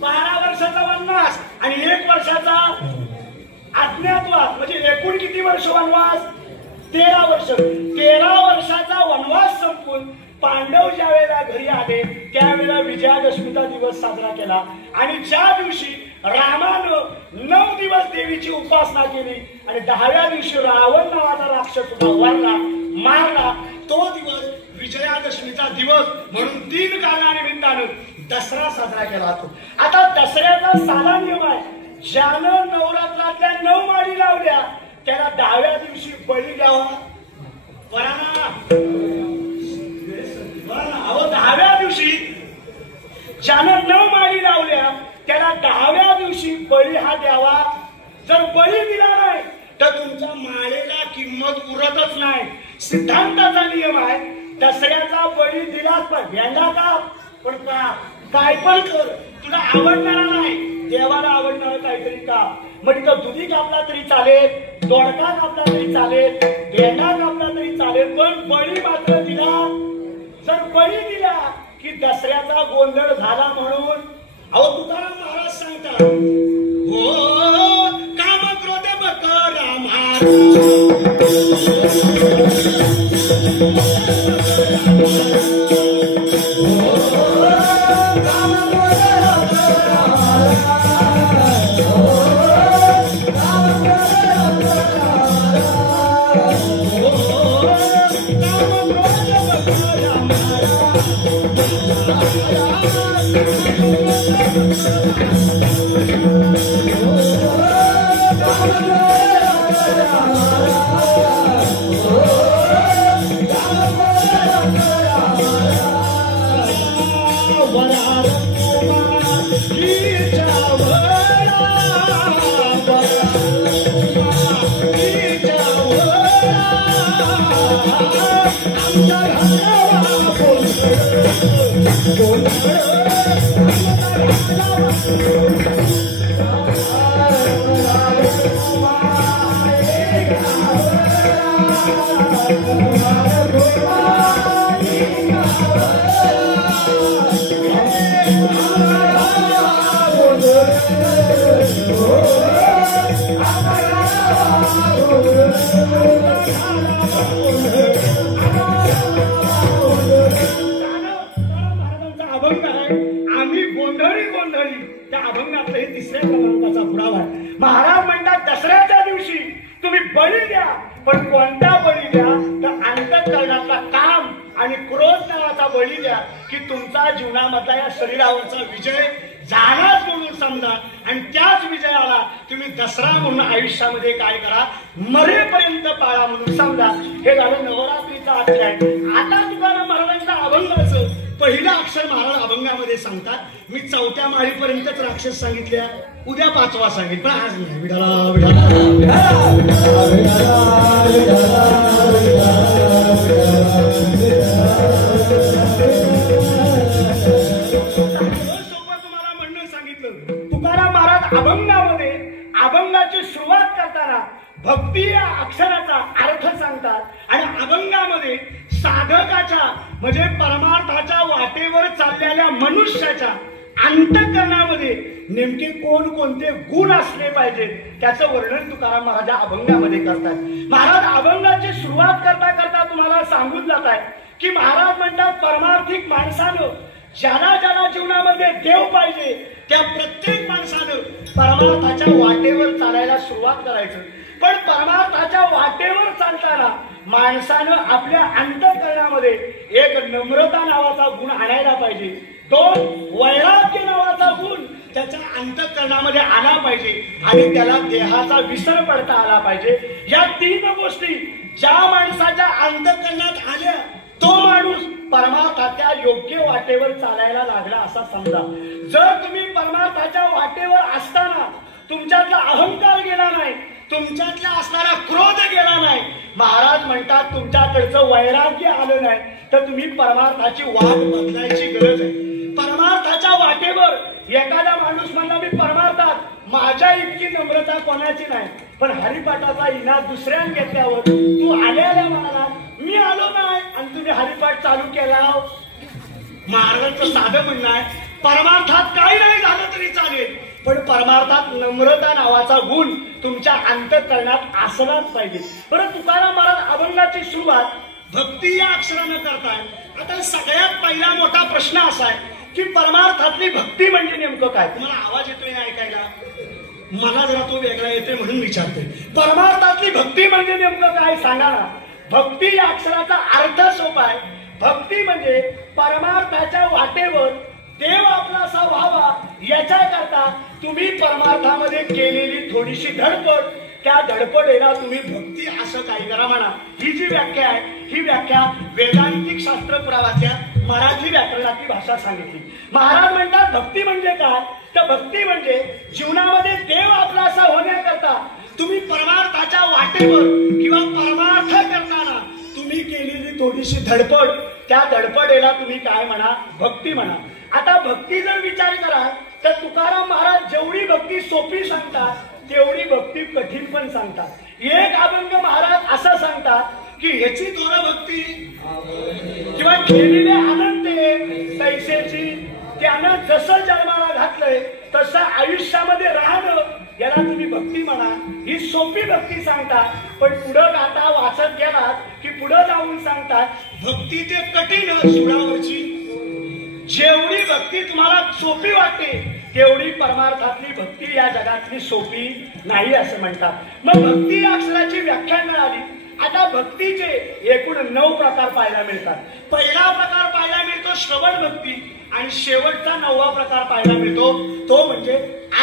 12 वर्षाचा वनवास आणि 1 वर्षाचा अज्ञातवास. म्हणजे एकूण किती वर्ष वनवास? 13 वर्ष. 13 वर्षाचा वनवास संपून पांडव ज्या वेळेला घरी आले त्यावेळेला विजयादशमीचा दिवस साजरा केला. आणि ज्या दिवशी रामानं 9 दिवस देवीची उपासना केली आणि 10व्या दिवशी रावण नावाचा राक्षस वरला मारला, तो दिवस विजयादशमीचा दिवस म्हणून 3 कारणानिमित्तानं दसरा साजरा केला जातो. आता दसऱ्याचा साधा नियम आहे. ज्यानं नवरात्रातल्या 9 माळी लावल्या त्याला 10व्या दिवशी बळी द्यावा. अहो 10व्या दिवशी ज्यानं 9 माळी लावल्या त्याला 10व्या दिवशी बळी हा द्यावा. जर बळी दिला नाही तर तुमच्या माळेला किंमत उरतच नाही. सिद्धांताचा नियम आहे. दसऱ्याचा बळी दिलाच पाहिजे. भेंडा का पण काय पण कर, तुला आवडणारा नाही, देवाला आवडणारं काहीतरी का. मग तिथं दुधी कापला तरी चालेल, दोडका कापला तरी चालेल, भेंडा कापला तरी चालेल, पण बळी मात्र दिला. जर बळी दिला की दसऱ्याचा गोंधळ झाला. म्हणून अहो तुकाराम महाराज सांगतात, हो काम क्रोध बकरा महाराज महाराजांचा अभंग आहे. आम्ही गोंधळी गोंधळी त्या अभंगातला हे तिसऱ्या क्रमांकाचा पुरावा आहे. महाराज म्हणतात दसऱ्याच्या दिवशी तुम्ही बळी द्या, पण कोणता बळी द्या तर अंतःकरणाचा काम आणि क्रोध नावाचा बळी द्या की तुमचा जीवनामधला या शरीरावरचा विजय झालाच म्हणून समजा. आणि त्याच विजयाला तुम्ही दसरा म्हणून आयुष्यामध्ये काय करा, मरेपर्यंत पाळा म्हणून समजा. हे झालं नवरात्रीचा अध्याय. आता तुकाराम महाराजांचा अभंगाचं पहिलं अक्षर महाराज अभंगामध्ये सांगतात. मी 4थ्या माळीपर्यंतच राक्षस सांगितल्या, उद्या 5वा सांगितलं, पण आज नाही. विठाला विठाला तुम्हाला म्हणणं सांगितलं. तुकाराम महाराज अभंगामध्ये अभंगाची सुरुवात करताना भक्ती या अक्षराचा अर्थ सांगतात आणि अभंगामध्ये साधकाच्या म्हणजे परमार्थाच्या वाटेवर चाललेल्या मनुष्याच्या अंतःकरणामध्ये नेमके कोणकोणते गुण असले पाहिजेत त्याचं वर्णन तुकाराम महाराज अभंगामध्ये करतात. महाराज अभंगाची सुरुवात करता करता तुम्हाला सांगून जात आहे की महाराज म्हणतात परमार्थिक माणसानं ज्याला ज्याला जीवनामध्ये देव पाहिजे त्या प्रत्येक माणसानं परमार्थाच्या वाटेवर चालायला सुरुवात करायचं. पण परमार्थाच्या वाटेवर चालताना माणसानं आपल्या अंतःकरणामध्ये एक नम्रता नावाचा गुण आणायला पाहिजे. 2 वैराग्य नावाचा गुण त्याच्या अंतःकरणामध्ये आला पाहिजे आणि त्याला देहाचा विसर पडता आला पाहिजे. या 3 गोष्टी ज्या माणसाच्या अंतःकरणात आल्या तो माणूस परमार्थाच्या योग्य वाटेवर चालायला लागला असा समजा. जर तुम्ही परमार्थाच्या वाटेवर असताना तुमच्यातला अहंकार गेला नाही, तुमच्यातला असणारा क्रोध गेला नाही, महाराज म्हणतात तुमच्याकडचं वैराग्य आलं नाही, तर तुम्ही परमार्थाची वाट बदलायची गरज आहे. परमार्थाच्या वाटेवर एखादा माणूस म्हणला मी परमार्थात माझ्या इतकी नम्रता कोणाची नाही, पण हरिपाठाचा इनाद दुसऱ्यान घेतल्यावर तू आल्या म्हणाला मी आलो नाही आणि तुम्ही हरिपाठ चालू केला. महाराजांचं साधं म्हणणं आहे परमार्थात काही नाही झालं तरी चालेल, पण परमार्थात नम्रता नावाचा गुण तुमच्या अंतःकरणात असलाच पाहिजे. बरं तुकाराम महाराज अभंगाची सुरुवात भक्ती या अक्षरानं करताय. आता सगळ्यात पहिला मोठा प्रश्न असा आहे की परमार्थातली भक्ती म्हणजे नेमकं काय. तुम्हाला आवाज येतोय ना ऐकायला, मला जरा तो वेगळा येतोय म्हणून विचारतोय. परमार्थातली भक्ती म्हणजे नेमकं काय सांगा ना. भक्ती या अक्षराचा अर्थ सोपा आहे. भक्ती म्हणजे परमार्थाच्या वाटेवर देव आपलासा व्हावा याच्याकरता तुम्ही परमार्थामध्ये केलेली थोडीशी धडपड, त्या धडपडीला तुम्ही भक्ती असं काही करा म्हणा. ही जी व्याख्या आहे ही व्याख्या वेदांतिक शास्त्र पुरावाच्या मराठी व्याकरणातली भाषा सांगितली. महाराज म्हणतात भक्ती म्हणजे काय, तर भक्ती म्हणजे जीवनामध्ये देव आपलासा होण्याकरता तुम्ही परमार्थाच्या वाटेवर किंवा परमार्थ करताना तुम्ही केलेली थोडीशी धडपड, त्या धडपडीला तुम्ही काय म्हणा, भक्ती म्हणा. आता भक्ती जर विचार करा तर तुकाराम महाराज जेवढी भक्ती सोपी सांगतात तेवढी भक्ती कठीण पण सांगतात. एक अभंग महाराज असं सांगतात की ह्याची थोडं भक्ती किंवा केलेले आनंदे तैसेची, त्यानं जसं जन्माला घातलंय तसं आयुष्यामध्ये राहणं याला तुम्ही भक्ती म्हणा. ही सोपी भक्ती सांगतात. पण पुढं गाता वाचत गेलात की पुढं जाऊन सांगतात भक्ती ते कठीण सुडावरची. जेवढी भक्ती तुम्हाला सोपी वाटते तेवढी परमार्थातली भक्ती या जगातली सोपी नाही असं म्हणतात. मग भक्ती या अक्षराची व्याख्या मिळाली. आता भक्तीचे एकूण 9 प्रकार पाहायला मिळतात. पहिला प्रकार पाहायला मिळतो श्रवण भक्ती आणि शेवटचा 9वा प्रकार पाहायला मिळतो तो म्हणजे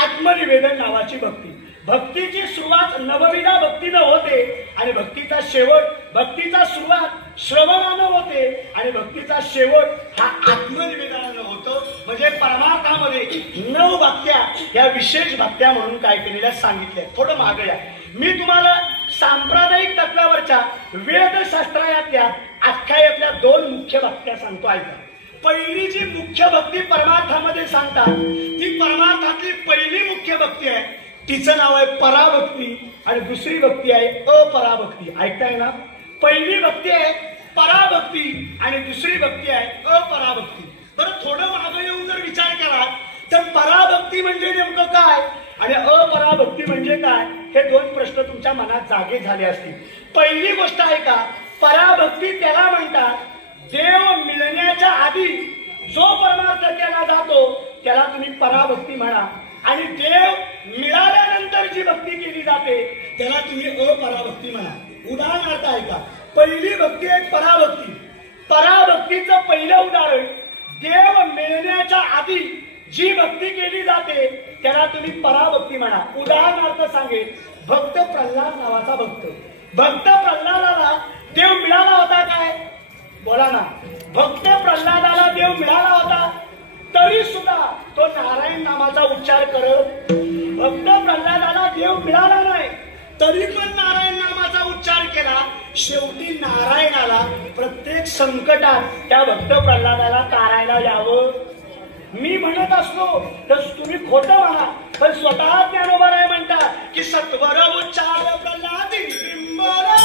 आत्मनिवेदन नावाची भक्ती. भक्तीची सुरुवात नवविधा भक्तीनं होते आणि भक्तीचा शेवट, भक्तीचा सुरुवात श्रवणानं होते आणि भक्तीचा शेवट हा आत्मनिवेदनानं होतो. म्हणजे परमार्थामध्ये 9 भक्त्या या विशेष भक्त्या म्हणून काय केलेल्या सांगितल्या. थोडं मागे या, मी तुम्हाला सांप्रदायिक तत्वावरच्या वेदशास्त्रातल्या अख्यायातल्या 2 मुख्य भक्त्या सांगतो ऐका. पहिली जी मुख्य भक्ती परमार्थामध्ये सांगतात ती परमार्थातली पहिली मुख्य भक्ती आहे, तिचं नाव आहे पराभक्ती आणि दुसरी भक्ती आहे अपराभक्ती. ऐकताय ना. पहिली भक्ती आहे पराभक्ती आणि दुसरी भक्ती आहे अपराभक्ती. बरं थोडं मागे येऊन जर विचार केला तर पराभक्ती म्हणजे नेमकं काय आणि अपराभक्ती म्हणजे काय हे दोन प्रश्न तुमच्या मनात जागे झाले असतील. पहिली गोष्ट आहे का, पराभक्ती त्याला म्हणतात देव मिळण्याच्या आधी जो परमार्थ केला जातो त्याला तुम्ही पराभक्ती म्हणा, आणि देव मिळाल्यानंतर जी भक्ती केली जाते त्याला तुम्ही अपराभक्ती म्हणा. उदाहरणार्थ आहे का, पहिली भक्ती आहे पराभक्ती. पराभक्तीचं पहिलं उदाहरण, देव मिळण्याच्या आधी जी भक्ती केली जाते त्याला तुम्ही पराभक्ती म्हणा. उदाहरणार्थ सांगेल, भक्त प्रल्हाद नावाचा भक्त. भक्त प्रल्हादाला देव मिळाला होता काय? बोला ना. भक्त प्रल्हादाला देव मिळाला होता, तरी सुद्धा तो नारायण नामाचा उच्चार करत. भक्त प्रल्हादाला देव मिळाला नाही, तरी पण नारायण नामाचा उच्चार केला. शेवटी नारायणाला प्रत्येक संकटात त्या भक्त प्रल्हादाला तारायला यावं. मी म्हणत असलो तर तुम्ही खोटं म्हणा, पण स्वतः ज्ञानोबा म्हणतात की सत्वर उच्चार प्रल्हादी बिंबला.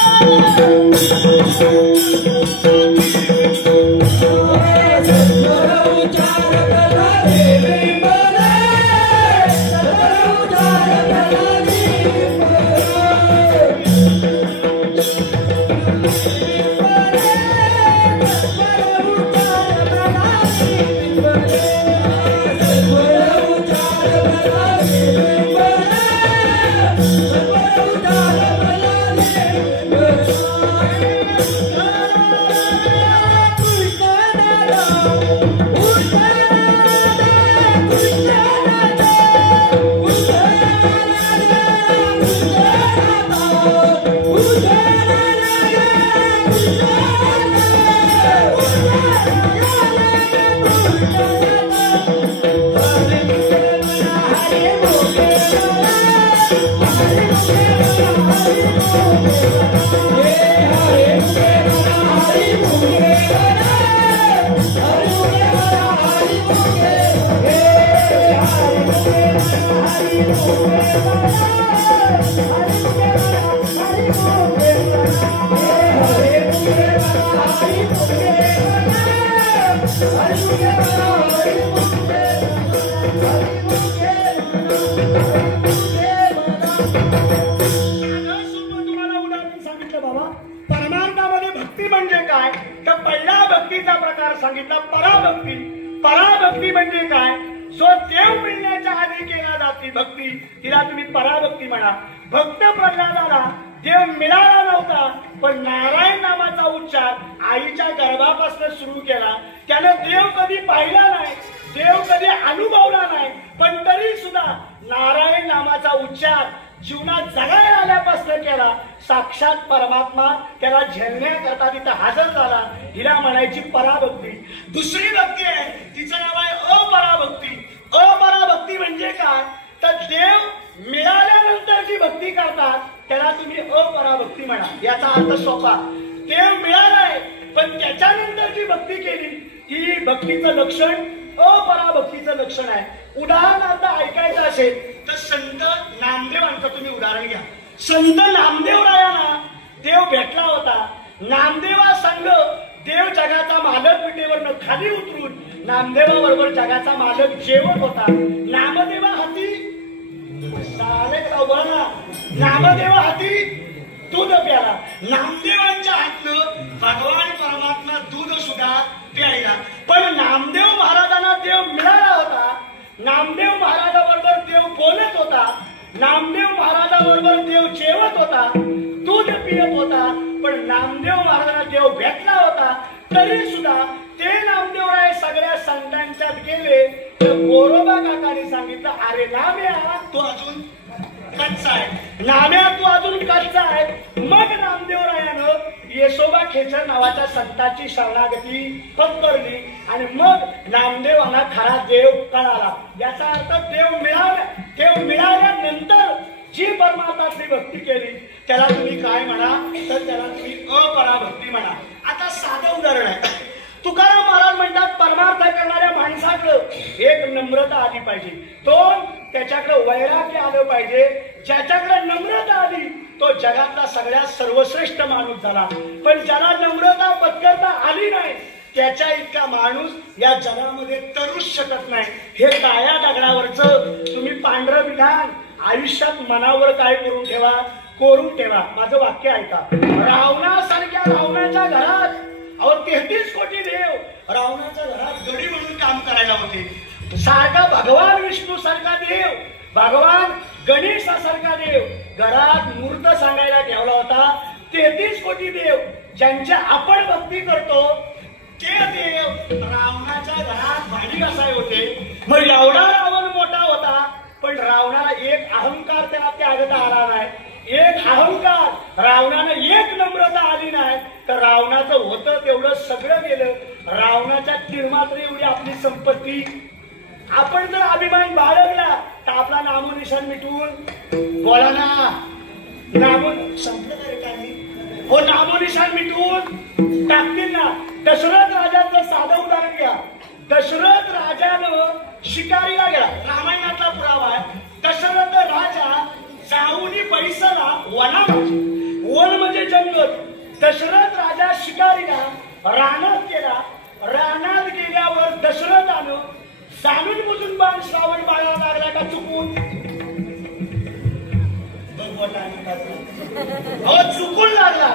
सांगितलं पराभक्ती. पराभक्ती म्हणजे काय? जो देव मिळण्याच्या आधी केला जाते भक्ती, तिला तुम्ही पराभक्ती म्हणा. भक्त प्रल्हादाला देव मिळाला नव्हता, पण नारायण नामाचा उच्चार आईच्या गर्भापासून सुरू केला. त्यानं देव कधी पाहिला नाही, देव कधी अनुभवला नाही, पण तरी सुद्धा नारायण नामाचा उच्चार जीवनात जगायला आल्यापासून केला. साक्षात परमात्मा त्याला झेलण्याकरता तिथं हजर झाला. हिला म्हणायची पराभक्ती. दुसरी भक्ती आहे, तिचं नाव आहे अपराभक्ती. अपराभक्ती म्हणजे काय? तर देव मिळाल्यानंतर जी भक्ती करतात त्याला तुम्ही अपराभक्ती म्हणा. याचा अर्थ सोपा, देव मिळालाय पण त्याच्यानंतर जी भक्ती केली ही भक्तीचं लक्षण अपराभक्तीचं लक्षण आहे. उदाहरणार्थ ऐकायचं असेल तर संत नामदेवांचं तुम्ही उदाहरण घ्या. संत नामदेवरायांना देव भेटला होता. नामदेवा संघ देव जगाचा मालक विटेवरनं खाली उतरून नामदेवाबरोबर जगाचा मालक जेवत होता. नामदेवा हाती नामदेवा हाती दूध प्याला. नामदेवांच्या हातनं भगवान परमात्मा दूध सुद्धा प्यायला. पण नामदेव महाराजांना देव मिळाला होता. नामदेव महाराजाबरोबर देव बोलत होता. नामदेव महाराजाबरोबर देव जेवत होता, दूध पियत होता. पण नामदेव महाराजांना देव भेटला होता, तरी सुद्धा ते नामदेवराय सगळ्या संतांच्यात गेले तर गोरोबा काकाने सांगितलं, अरे नाम्या तू अजून कच्चा आहे, नाम्या तू अजून कच्चा आहे. मग नामदेवरायानं येसोबा खेचर नावाच्या संतांची शरणागती पत्करली आणि मग नामदेवांना खरा देव कळाला. याचा अर्थ देव मिळाल्यानंतर जी परमात्माची भक्ती केली त्याला तुम्ही काय म्हणा? तर त्याला तुम्ही अपराभक्ती म्हणा. आता साधं उदाहरण आहे. तुकाराम महाराज म्हणतात, परमार्थ करणाऱ्या माणसाकडं एक नम्रता आली पाहिजे, दोन त्याच्याकडे वैराग्य आलं पाहिजे. ज्याच्याकडे नम्रता आली तो जगातला सगळ्यात सर्वश्रेष्ठ माणूस झाला. पण ज्याला नम्रता पत्करता आली नाही त्याच्या इतका माणूस या जगामध्ये तरूच शकत नाही. हे काळ्या दगडावरचं तुम्ही पांढरं विधान आयुष्यात मनावर काय करून ठेवा, कोरून ठेवा. माझं वाक्य ऐका. रावणासारख्या रावणाच्या घरात 33 कोटी देव रावणाच्या घरात गडी म्हणून काम करायला होते. सारखा भगवान विष्णू सारखा देव, भगवान गणेशासारखा देव घरात मूर्त सांगायला ठेवला होता. 33 कोटी देव ज्यांच्या आपण भक्ती करतो ते देव रावणाच्या घरात भांडी घासाय होते. मग एवढा रावण मोठा होता, पण रावणाला एक अहंकार त्याला त्यागता आला नाही. एक अहंकार रावणानं, एक नम्रता आली नाही, तर रावणाचं होतं तेवढं सगळं गेलं. रावणाच्या तिळमात्र एवढी आपली संपत्ती. आपण जर अभिमान बाळगला तर आपला नामोनिशान मिटवून बोला ना, संपलं तरी काही हो, नामोनिशान मिटवून टाकतील ना. दशरथ राजाचं साधं उदाहरण घ्या. दशरथ राजानं शिकारीला गेला, रामायणातला पुरावा आहे. दशरथ राजा जाऊनी पैसाला वनामध्ये, वन म्हणजे जंगल. दशरथ राजा शिकारीला रानात गेला. रानात गेल्यावर दशरथानं जाणून बुजून बाण श्रावण बाळाला लागला का चुकून? चुकून लागला.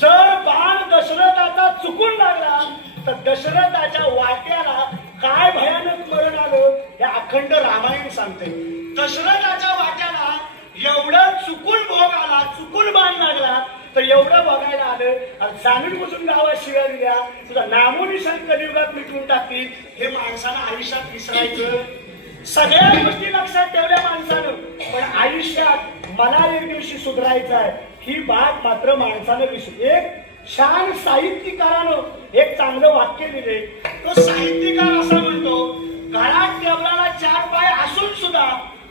जर बाण दशरथाचा चुकून लागला तर दशरथाच्या वाट्याला काय भयानक मरण आलं हे अखंड रामायण सांगते. दशरथाच्या वाट्याला एवढं चुकून भोग आला, चुकून बाण लागला, तर एवढं बघायला आलं. जाणून बुजून गावात शिव्या दिल्या, तुझा नामोनिशान कलियुगात मिटवून टाकतील. हे माणसानं आयुष्यात विसरायचं. सगळ्या गोष्टी लक्षात ठेवल्या माणसानं, पण आयुष्यात मला एक दिवशी सुधारायचं आहे ही बात मात्र माणसानं विसरू. एक छान साहित्यकारानं एक चांगलं वाक्य दिले. तो साहित्यकार असा म्हणतो, घरात टेबलाला 4 पाय असून सुद्धा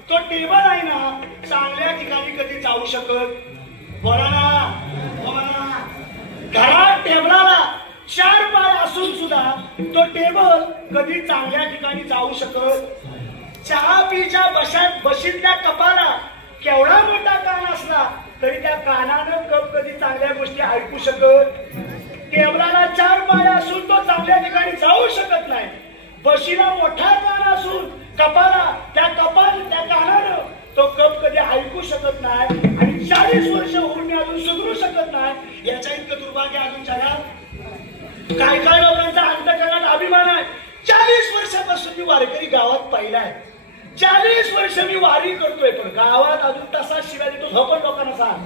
तो टेबल आहे ना चांगल्या ठिकाणी कधी जाऊ शकत. बोला ना, बोला. घरात टेबलाला 4 पाय असून सुद्धा तो टेबल कधी चांगल्या ठिकाणी जाऊ शकत. चहा पीच्या बशीतल्या कपाला केवढा मोठा कान असला तरी त्या कानानं कप कधी चांगल्या गोष्टी ऐकू शकत. टेबलाला 4 पाय असून तो चांगल्या ठिकाणी जाऊ शकत नाही. बशीला मोठा कान असून कपाला त्या कानानं तो कप कधी ऐकू शकत नाही. आणि 40 वर्ष होऊन मी अजून सुधरू शकत नाही. याच्या इतकं दुर्भाग्य अजून जगात काय काय लोकांचा अंतःकरणात अभिमान आहे. 40 वर्षापासून मी वारकरी गावात पाहिलाय. 40 वर्ष मी वारी करतोय, पण गावात अजून तसा शिवाय देतो. झोपण लोकांना सांग.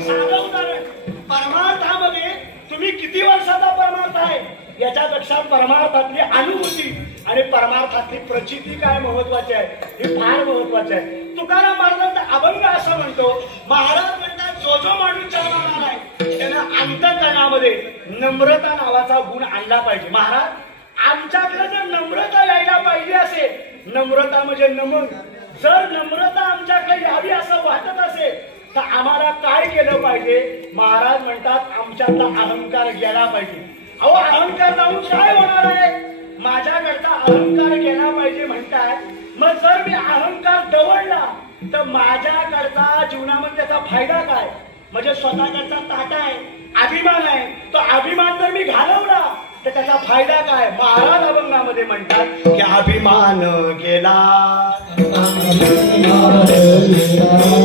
साधं उदाहरण, परमार्थामध्ये तुम्ही किती वर्षाचा परमार्थ आहे याच्यापेक्षा परमार्थातली अनुभूती आणि परमार्थातली प्रचिती काय महत्वाची आहे हे फार महत्वाचे आहे. तुकाराम महाराजांचा अभंग असं म्हणतो, महाराज म्हणतात जो जो माणूस जन्माला आलाय त्यानं अंतःकरणामध्ये नम्रता नावाचा गुण आणला पाहिजे. महाराज आमच्याकडे जर नम्रता यायला पाहिजे असेल, नम्रता म्हणजे नमन, जर नम्रता आमच्याकडे यावी असं वाटत असेल तर आम्हाला काय केलं पाहिजे? महाराज म्हणतात आमच्यातला अहंकार गेला पाहिजे. अहो अहंकार जाऊन काय होणार आहे? माझ्याकडचा अहंकार गेला पाहिजे म्हणताय. मग जर मी अहंकार दवडला तर माझ्याकडचा जीवनामध्ये त्याचा फायदा काय? म्हणजे स्वतःकडचा ताटा आहे, अभिमान आहे, तो अभिमान जर मी घालवला तर त्याचा फायदा काय? महाराज अभंगामध्ये म्हणतात की अभिमान गेला, अभिमान गेला,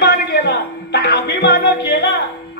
अभिमान गेला तर अभिमान गेला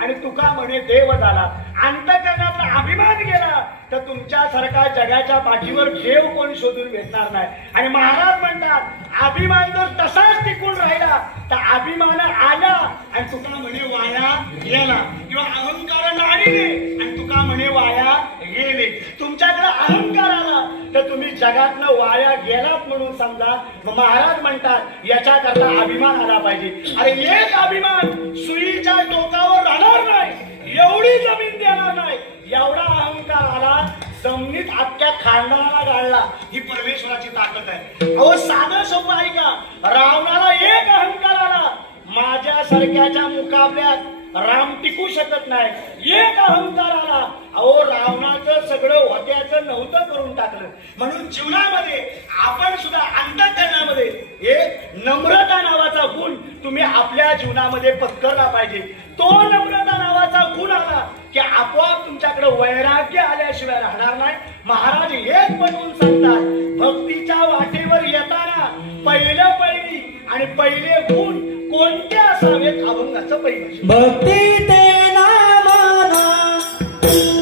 आणि तुका म्हणे देव झाला. अंतःकरणातला अभिमान गेला तर तुमच्यासारखा जगाच्या पाठीवर देव कोण शोधून भेटणार नाही. आणि महाराज म्हणतात अभिमान जर तसाच टिकून राहिला तर अभिमान आला आणि तुका म्हणे वाया गेला, किंवा अहंकार नाडीले आणि तुका म्हणे वाया गेले. तुमच्याकडे अहंकार आला तर तुम्ही जगातनं वाया गेलात म्हणून समजा. महाराज म्हणतात याच्याकरता अभिमान आला पाहिजे. अरे एक अभिमान सुईच्या टोकावर राहणार नाही, एवढी जमीन देणार नाही, एवढा अहंकार आला जमिनीत अख्ख्या खांडाला गाळला. ही परमेश्वराची ताकद आहे. अहो साधं सोपं आहे का? रावणाला एक अहंकार आला, माझ्यासारख्याच्या मुकाबल्यात राम टिकू शकत नाही. एक अहंकार आला, अहो रावणाचं सगळं होत्याचं नव्हतं करून टाकलं. म्हणून जीवनामध्ये आपण सुद्धा अंतःकरणामध्ये एक नम्रता नावाचा गुण तुम्ही आपल्या जीवनामध्ये पत्करला पाहिजे. तो नम्रता नावाचा गुण आला की आपोआप तुमच्याकडे वैराग्य आल्याशिवाय राहणार नाही. महाराज हेच बनवून सांगतात, भक्तीच्या वाटेवर येताना पहिलं पहिली आणि पहिले गुण कोणते असावेत? अभंगाचं पहिलं भक्ती ते नामाना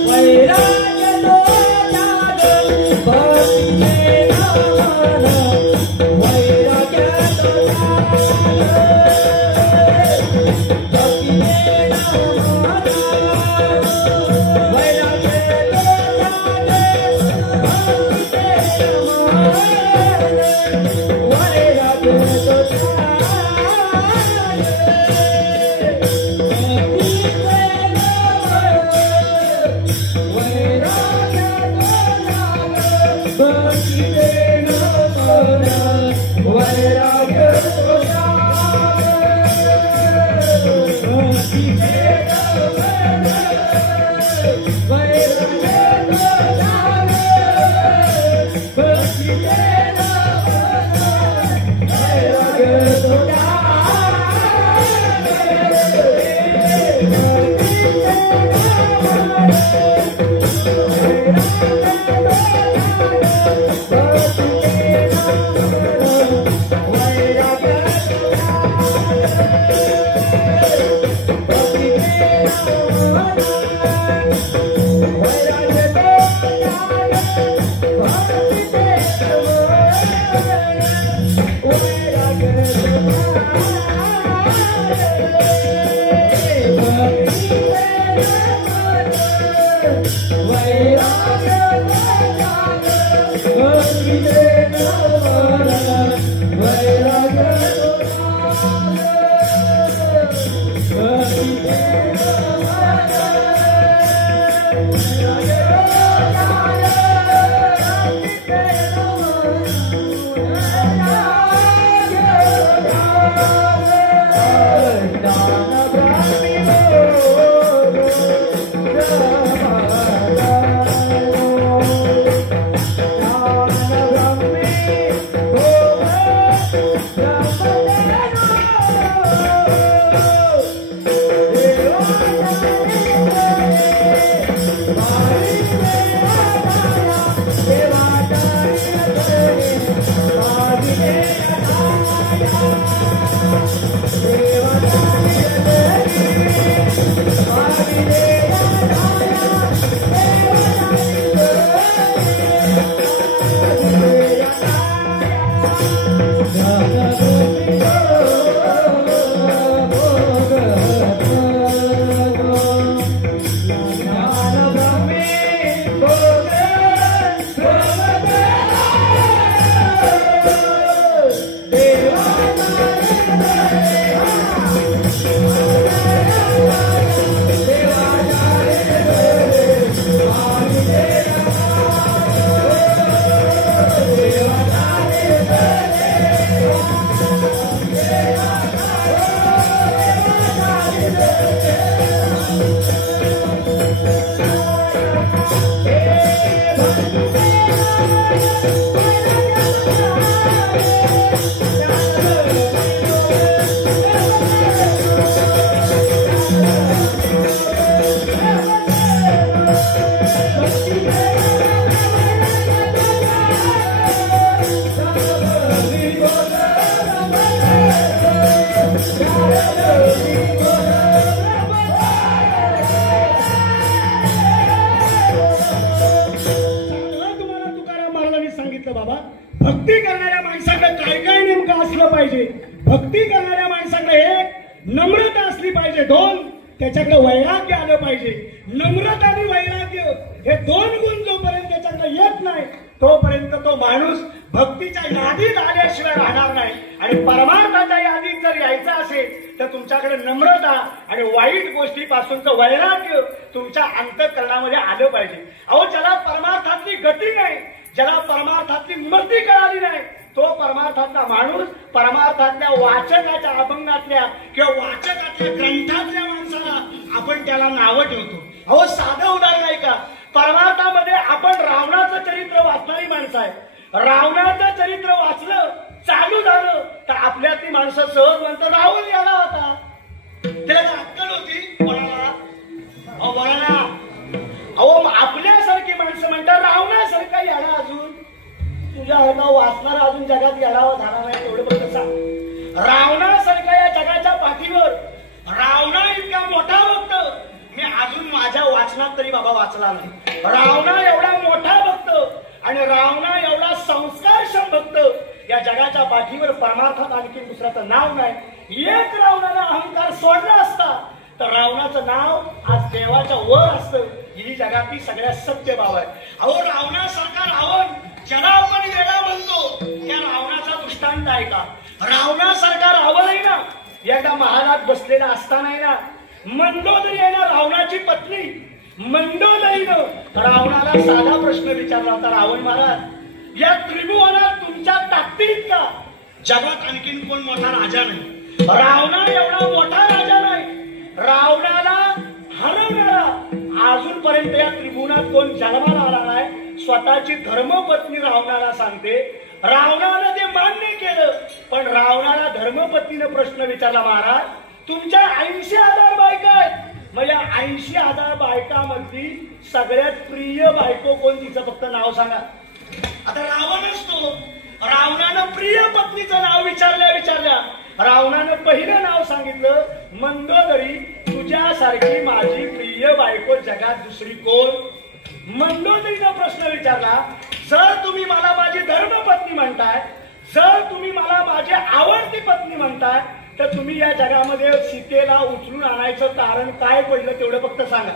वैराग्य तो त्याग. भक्ती ते नामाना वैराग्य तो त्याग. भक्ती ते नामाना वैराग्य तो त्याग. भक्ती ते नामाना वैराग्य तो त्याग. सांगितलं बाबा, भक्ती करणाऱ्या माणसाकडे काय काय नेमकं असलं पाहिजे. भक्ती करणाऱ्या माणसाकडे एक नम्रता असली पाहिजे, दोन त्याच्याकडे वैराग्य आलं पाहिजे. नम्रता आणि वैराग्य हे दोन गुण जोपर्यंत त्याच्याकडे येत नाही तोपर्यंत तो माणूस भक्तीच्या यादीत आल्याशिवाय राहणार नाही. आणि परमार्थाच्या यादीत जर यायचं असेल तर तुमच्याकडे नम्रता आणि वाईट गोष्टीपासूनचं वैराग्य तुमच्या अंतःकरणामध्ये आलं पाहिजे. अहो, ज्याला परमार्थातली गती नाही, ज्याला परमार्थातली मती कळाली नाही, तो परमार्थातला माणूस परमार्थातल्या वाचकाच्या अभंगातल्या किंवा वाचकातल्या ग्रंथातल्या माणसाला आपण त्याला नावं ठेवतो. अहो, साधं उदाहरण आहे का, परमार्थामध्ये आपण रावणाचं चरित्र वाचणारी माणसं आहे. रावणाचं चरित्र वाचलं, चालू झालं तर आपल्यातली माणसं सहज म्हणतात रावण याला होता. त्याला अक्कल होती कोणाला? अहो बघा ना, अहो आपल्यासारखी माणसं म्हणतात रावणासारखा याला अजून तुझ्या हरका वाचणारा अजून जगात याडावा झाला नाही. एवढं फक्त सांग, रावणासारखा या जगाच्या पाठीवर रावणा इतका मोठा भक्त मी अजून माझ्या वाचनात तरी बाबा वाचला नाही. रावणा एवढा मोठा भक्त आणि रावणा एवढा संस्कारक्षम भक्त या जगाच्या पाठीवर परमार्थात आणखी दुसऱ्याचं नाव नाही. एक रावणाला अहंकार सोडला असता तर रावणाचं नाव आज देवाच्या वर असतं. ही जगातली सगळ्यात सत्य बाब आहे. अहो, रावणासारखा रावण ज्याला आपण येडा म्हणतो त्या रावणाचा दृष्टांत आहे का? रावणासारखा रावण आहे ना, एकदा महालात बसलेला असताना आहे ना, मंदोदरी आहे ना रावणाची पत्नी, मंदोदरीनं रावणाला साधा प्रश्न विचारला होता, रावण महाराज, या त्रिभुवनात तुमच्या ताकदीत का जगात आणखीन कोण मोठा राजा नाही? रावणा एवढा मोठा राजा नाही, रावणाला हरवणारा अजूनपर्यंत या त्रिभुवनात कोण जन्माला आला नाही. स्वतःची धर्मपत्नी रावणाला सांगते. रावणानं ते मान्य केलं, पण रावणाला धर्मपत्नीनं प्रश्न विचारला, महाराज तुमच्या 80,000 बायका आहेत, मग या 80,000 बायकामधली सगळ्यात प्रिय बायको कोण, तिचं फक्त नाव सांगा. आता रावणच तो, रावणानं प्रिय पत्नीचं नाव विचारल्या रावणानं पहिलं नाव सांगितलं, मंदोदरी, तुझ्यासारखी माझी प्रिय बायको जगात दुसरी कोण? मंदोदरीनं प्रश्न विचारला, जर तुम्ही मला माझी धर्मपत्नी म्हणताय, जर तुम्ही मला माझी आवडती पत्नी म्हणताय, तर तुम्ही या जगामध्ये सीतेला उचलून आणायचं कारण काय पडलं तेवढं फक्त सांगा.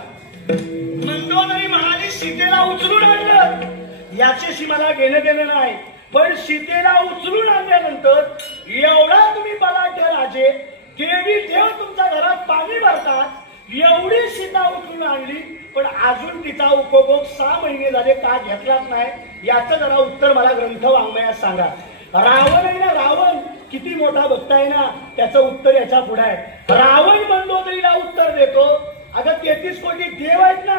मंदोदरी म्हणाली, सीतेला उचलून आणलं याच्याशी मला घेणं देणं नाही, पण सीतेला उचलून आणल्यानंतर एवढा तुम्ही बलाढ्य राजे, देवी देव तुमच्या घरात पाणी भरतात, एवढी सीता उचलून आणली, पण अजून तिचा उपभोग 6 महिने झाले का घेतलाच नाही, याचं जरा उत्तर मला ग्रंथ वाङ्मयात सांगा. रावण आहे ना, रावण किती मोठा भक्त आहे ना, त्याचं उत्तर याच्या पुढे आहे. रावण मंदोदरीला उत्तर देतो, अगं 33 कोटी देव आहेत ना,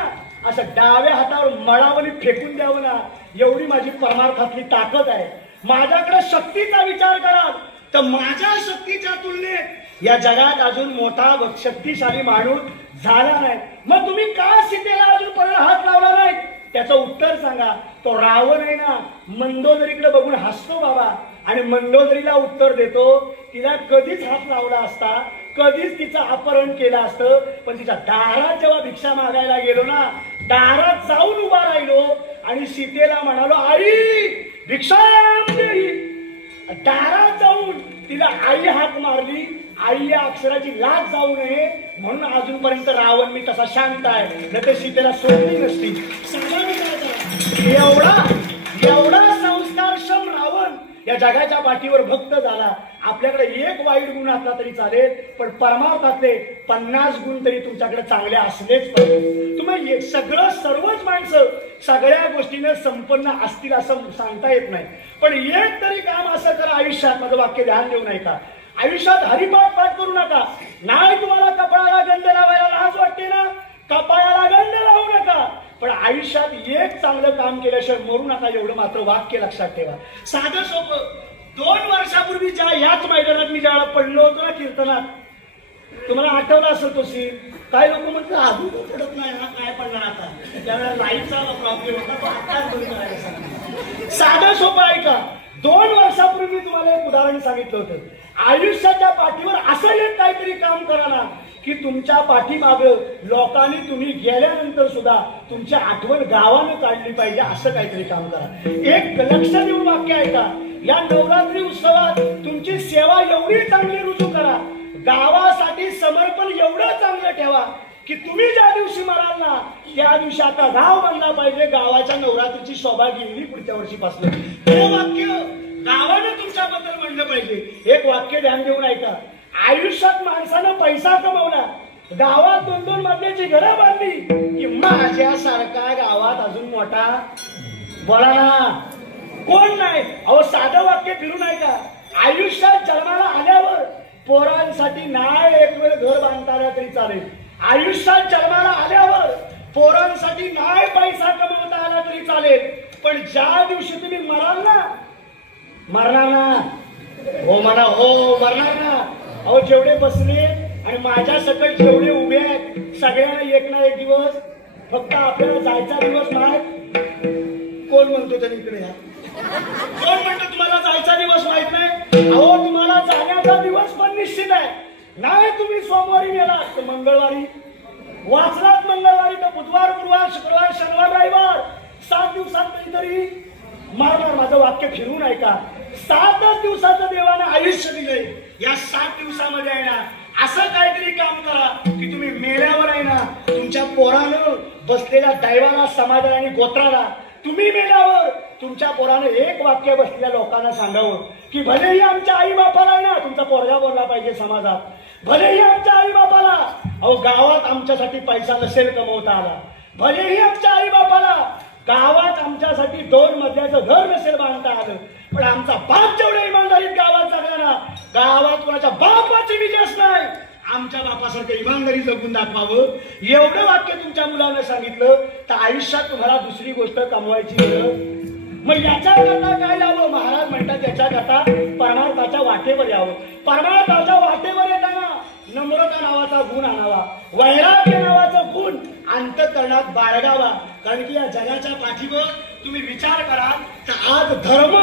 असं डाव्या हातावर मळावणी फेकून द्यावं ना, एवढी माझी परमार्थातली ताकद आहे. माझ्याकडे शक्तीचा विचार कराल तर माझ्या शक्तीच्या तुलनेत या जगात अजून मोठा शक्तिशाली माणूस झाला नाही. मग तुम्ही का सीतेला अजून परत हात लावला नाही? त्याचं उत्तर सांगा. तो रावण आहे ना, मंदोदरीकडे बघून हसतो बाबा, आणि मंदोदरीला उत्तर देतो, तिला कधीच हात लावला असता, कधीच तिचं अपहरण केलं असतं, पण तिच्या दारात जेव्हा भिक्षा मागायला गेलो ना, दारात जाऊन उभा राहिलो आणि सीतेला म्हणालो, आई भिक्षा देई. दारात जाऊन तिला आई हाक मारली, आई या अक्षराची लाज जाऊ नये म्हणून अजूनपर्यंत रावण मी तसा शांत आहे, नाही तर सीतेला सोडली नसती. एवढा संस्कारक्षम रावण या जगाच्या पाठीवर भक्त झाला. आपल्याकडे एक वाईट गुण असला तरी चालेल, पण परमार्थातले 50 गुण तरी तुमच्याकडे चांगले असलेच पाहिजे. तुम्ही सगळं सर्वच माणसं सगळ्या गोष्टीने संपन्न असतील असं सांगता येत नाही, पण एक तरी काम असं करा आयुष्यात, माझं वाक्य ध्यान देऊ नये का, आयुष्यात हरिपाठ पाठ करू नका. नाही तुम्हाला कपाळाला गंध लावायला लाज वाटते ना, कपाळाला गंध लावू नका, पण आयुष्यात एक चांगलं काम केल्याशिवाय मरू नका, एवढं मात्र वाक्य लक्षात ठेवा. साधं सोपं. 2 वर्षापूर्वी याच मैदानात मी ज्यावेळेला पडलो होतो ना कीर्तनात, तुम्हाला आठवलं असेल तो सीन. काय लोक म्हणतात अजून तो पडत नाही ना, काय पडणार आता, त्यावेळेला लाईटचा प्रॉब्लेम होता, तो आताच बंद करायचा. साधं सोपं आहे का? 2 वर्षापूर्वी तुम्हाला एक उदाहरण सांगितलं होतं. आयुष्याच्या पाठीवर असं एक काहीतरी काम करा ना की तुमच्या पाठीमाग लोकांनी तुम्ही गेल्यानंतर सुद्धा तुमची आठवण गावानं काढली पाहिजे असं काहीतरी काम करा. एक लक्ष देऊन वाक्य ऐका. या नवरात्री उत्सवात तुमची सेवा एवढी चांगली रुजू करा, गावासाठी समर्पण एवढं चांगलं ठेवा की तुम्ही ज्या दिवशी म्हणाल ना त्या दिवशी आता गाव बनला पाहिजे, गावाच्या नवरात्रीची शोभा गेली पुढच्या वर्षीपासून. हे वाक्य गावानं तुमच्याबद्दल म्हणलं पाहिजे. एक वाक्य ध्यान देऊन ऐका. आयुष्यात माणसानं पैसा कमवला, गावात 2-2 मजल्याची घरं बांधली की माझ्यासारखा गावात अजून मोठा बोला ना कोण नाही. अहो साधं वाक्य फिरून ऐका. आयुष्यात जन्माला आल्यावर पोरांसाठी नाही एक वेळ घर बांधता आला तरी चालेल. आयुष्यात जन्माला आल्यावर पोरांसाठी नाही पैसा कमवता आला तरी चालेल, पण ज्या दिवशी तुम्ही मराल ना, मरणार ना, हो म्हणा, हो मरणार ना. अहो जेवढे बसले आणि माझ्या सकट जेवढे उभे आहेत सगळ्यांना एक ना एक दिवस फक्त आपल्याला जायचा दिवस माहित. कोण म्हणतो तरी इकडे या, कोण म्हणतो तुम्हाला जायचा दिवस माहित नाही? अहो तुम्हाला जाण्याचा दिवस पण निश्चित आहे. नाही तुम्ही सोमवारी गेलात तर मंगळवारी, वाचलात मंगळवारी तर बुधवार, गुरुवार, शुक्रवार, शनिवार, रविवार 7 दिवसात काहीतरी मारणार. माझं वाक्य फिरून ऐका. 7च दिवसाचं देवानं आयुष्य दिलंय. या 7 दिवसामध्ये आहे ना असं काहीतरी काम करा की तुम्ही मेल्यावर आहे ना तुमच्या पोरानं बसलेल्या दैवाला, समाजाला आणि गोत्राला तुम्ही मेल्यावर तुमच्या पोरानं एक वाक्य बसलेल्या लोकांना सांगावं की भलेही आमच्या आई बापाला आहे ना, तुमचा पोरगा बोलला पाहिजे समाजात, भलेही आमच्या आई बापाला अहो गावात आमच्यासाठी पैसा नसेल कमवता आला, भलेही आमच्या आई बापाला गावात आमच्यासाठी 2 मजल्याचं घर नसेल बांधता आलं, पण आमचा बाप जेवढ्या इमानदारीत गावात जगला ना, गावात कोणाच्या बापाची विजयच नाही, आमच्या बापासारखं इमानदारी जगून दाखवावं. एवढं वाक्य तुमच्या मुलानं सांगितलं तर आयुष्यात तुम्हाला दुसरी गोष्ट कमवायची गरज. मग याच्या करता काय यावं? महाराज म्हणतात याच्या करता परमार्थाच्या वाटेवर यावं. परमार्थाच्या वाटेवर येताना नम्रता नावाचा गुण आणावा, वैराग्य नावाचा गुण अंतःकरणात बाळगावा. कारण की या जगाच्या पाठीवर तुम्ही विचार कराल तर आज धर्म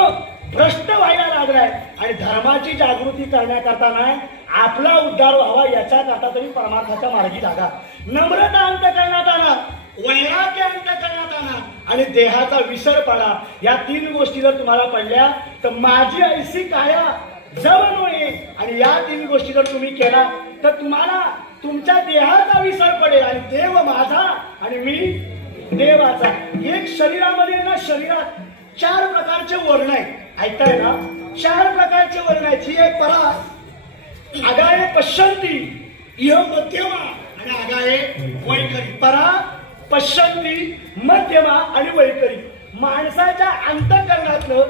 भ्रष्ट व्हायला लागलाय आणि धर्माची जागृती करण्याकरता नाही, आपला उद्धार व्हावा याच्याकरता तरी परमार्थाच्या मार्गी लागा. नम्रता अंतःकरणात आणा, वैराग्य अंतःकरणात आणा आणि देहाचा विसर पडा. या 3 गोष्टी जर तुम्हाला पडल्या तर माझी ऐसी काया जव नये, आणि या 3 गोष्टी जर तुम्ही केला तर तुम्हाला तुमच्या देहाचा विसर पडेल आणि देव माझा आणि मी देवाचा. एक शरीरामध्ये ना, शरीरात 4 प्रकारचे वर्ण आहेत. ऐकताय ना? 4 प्रकारचे वर्ण आहेत. ही एक परा, आगाये पश्यंती, इह मध्यमा आणि आगाये वैखरी. परा, पश्यंती, मध्यमा आणि वैखरी. माणसाच्या अंतःकरणातलं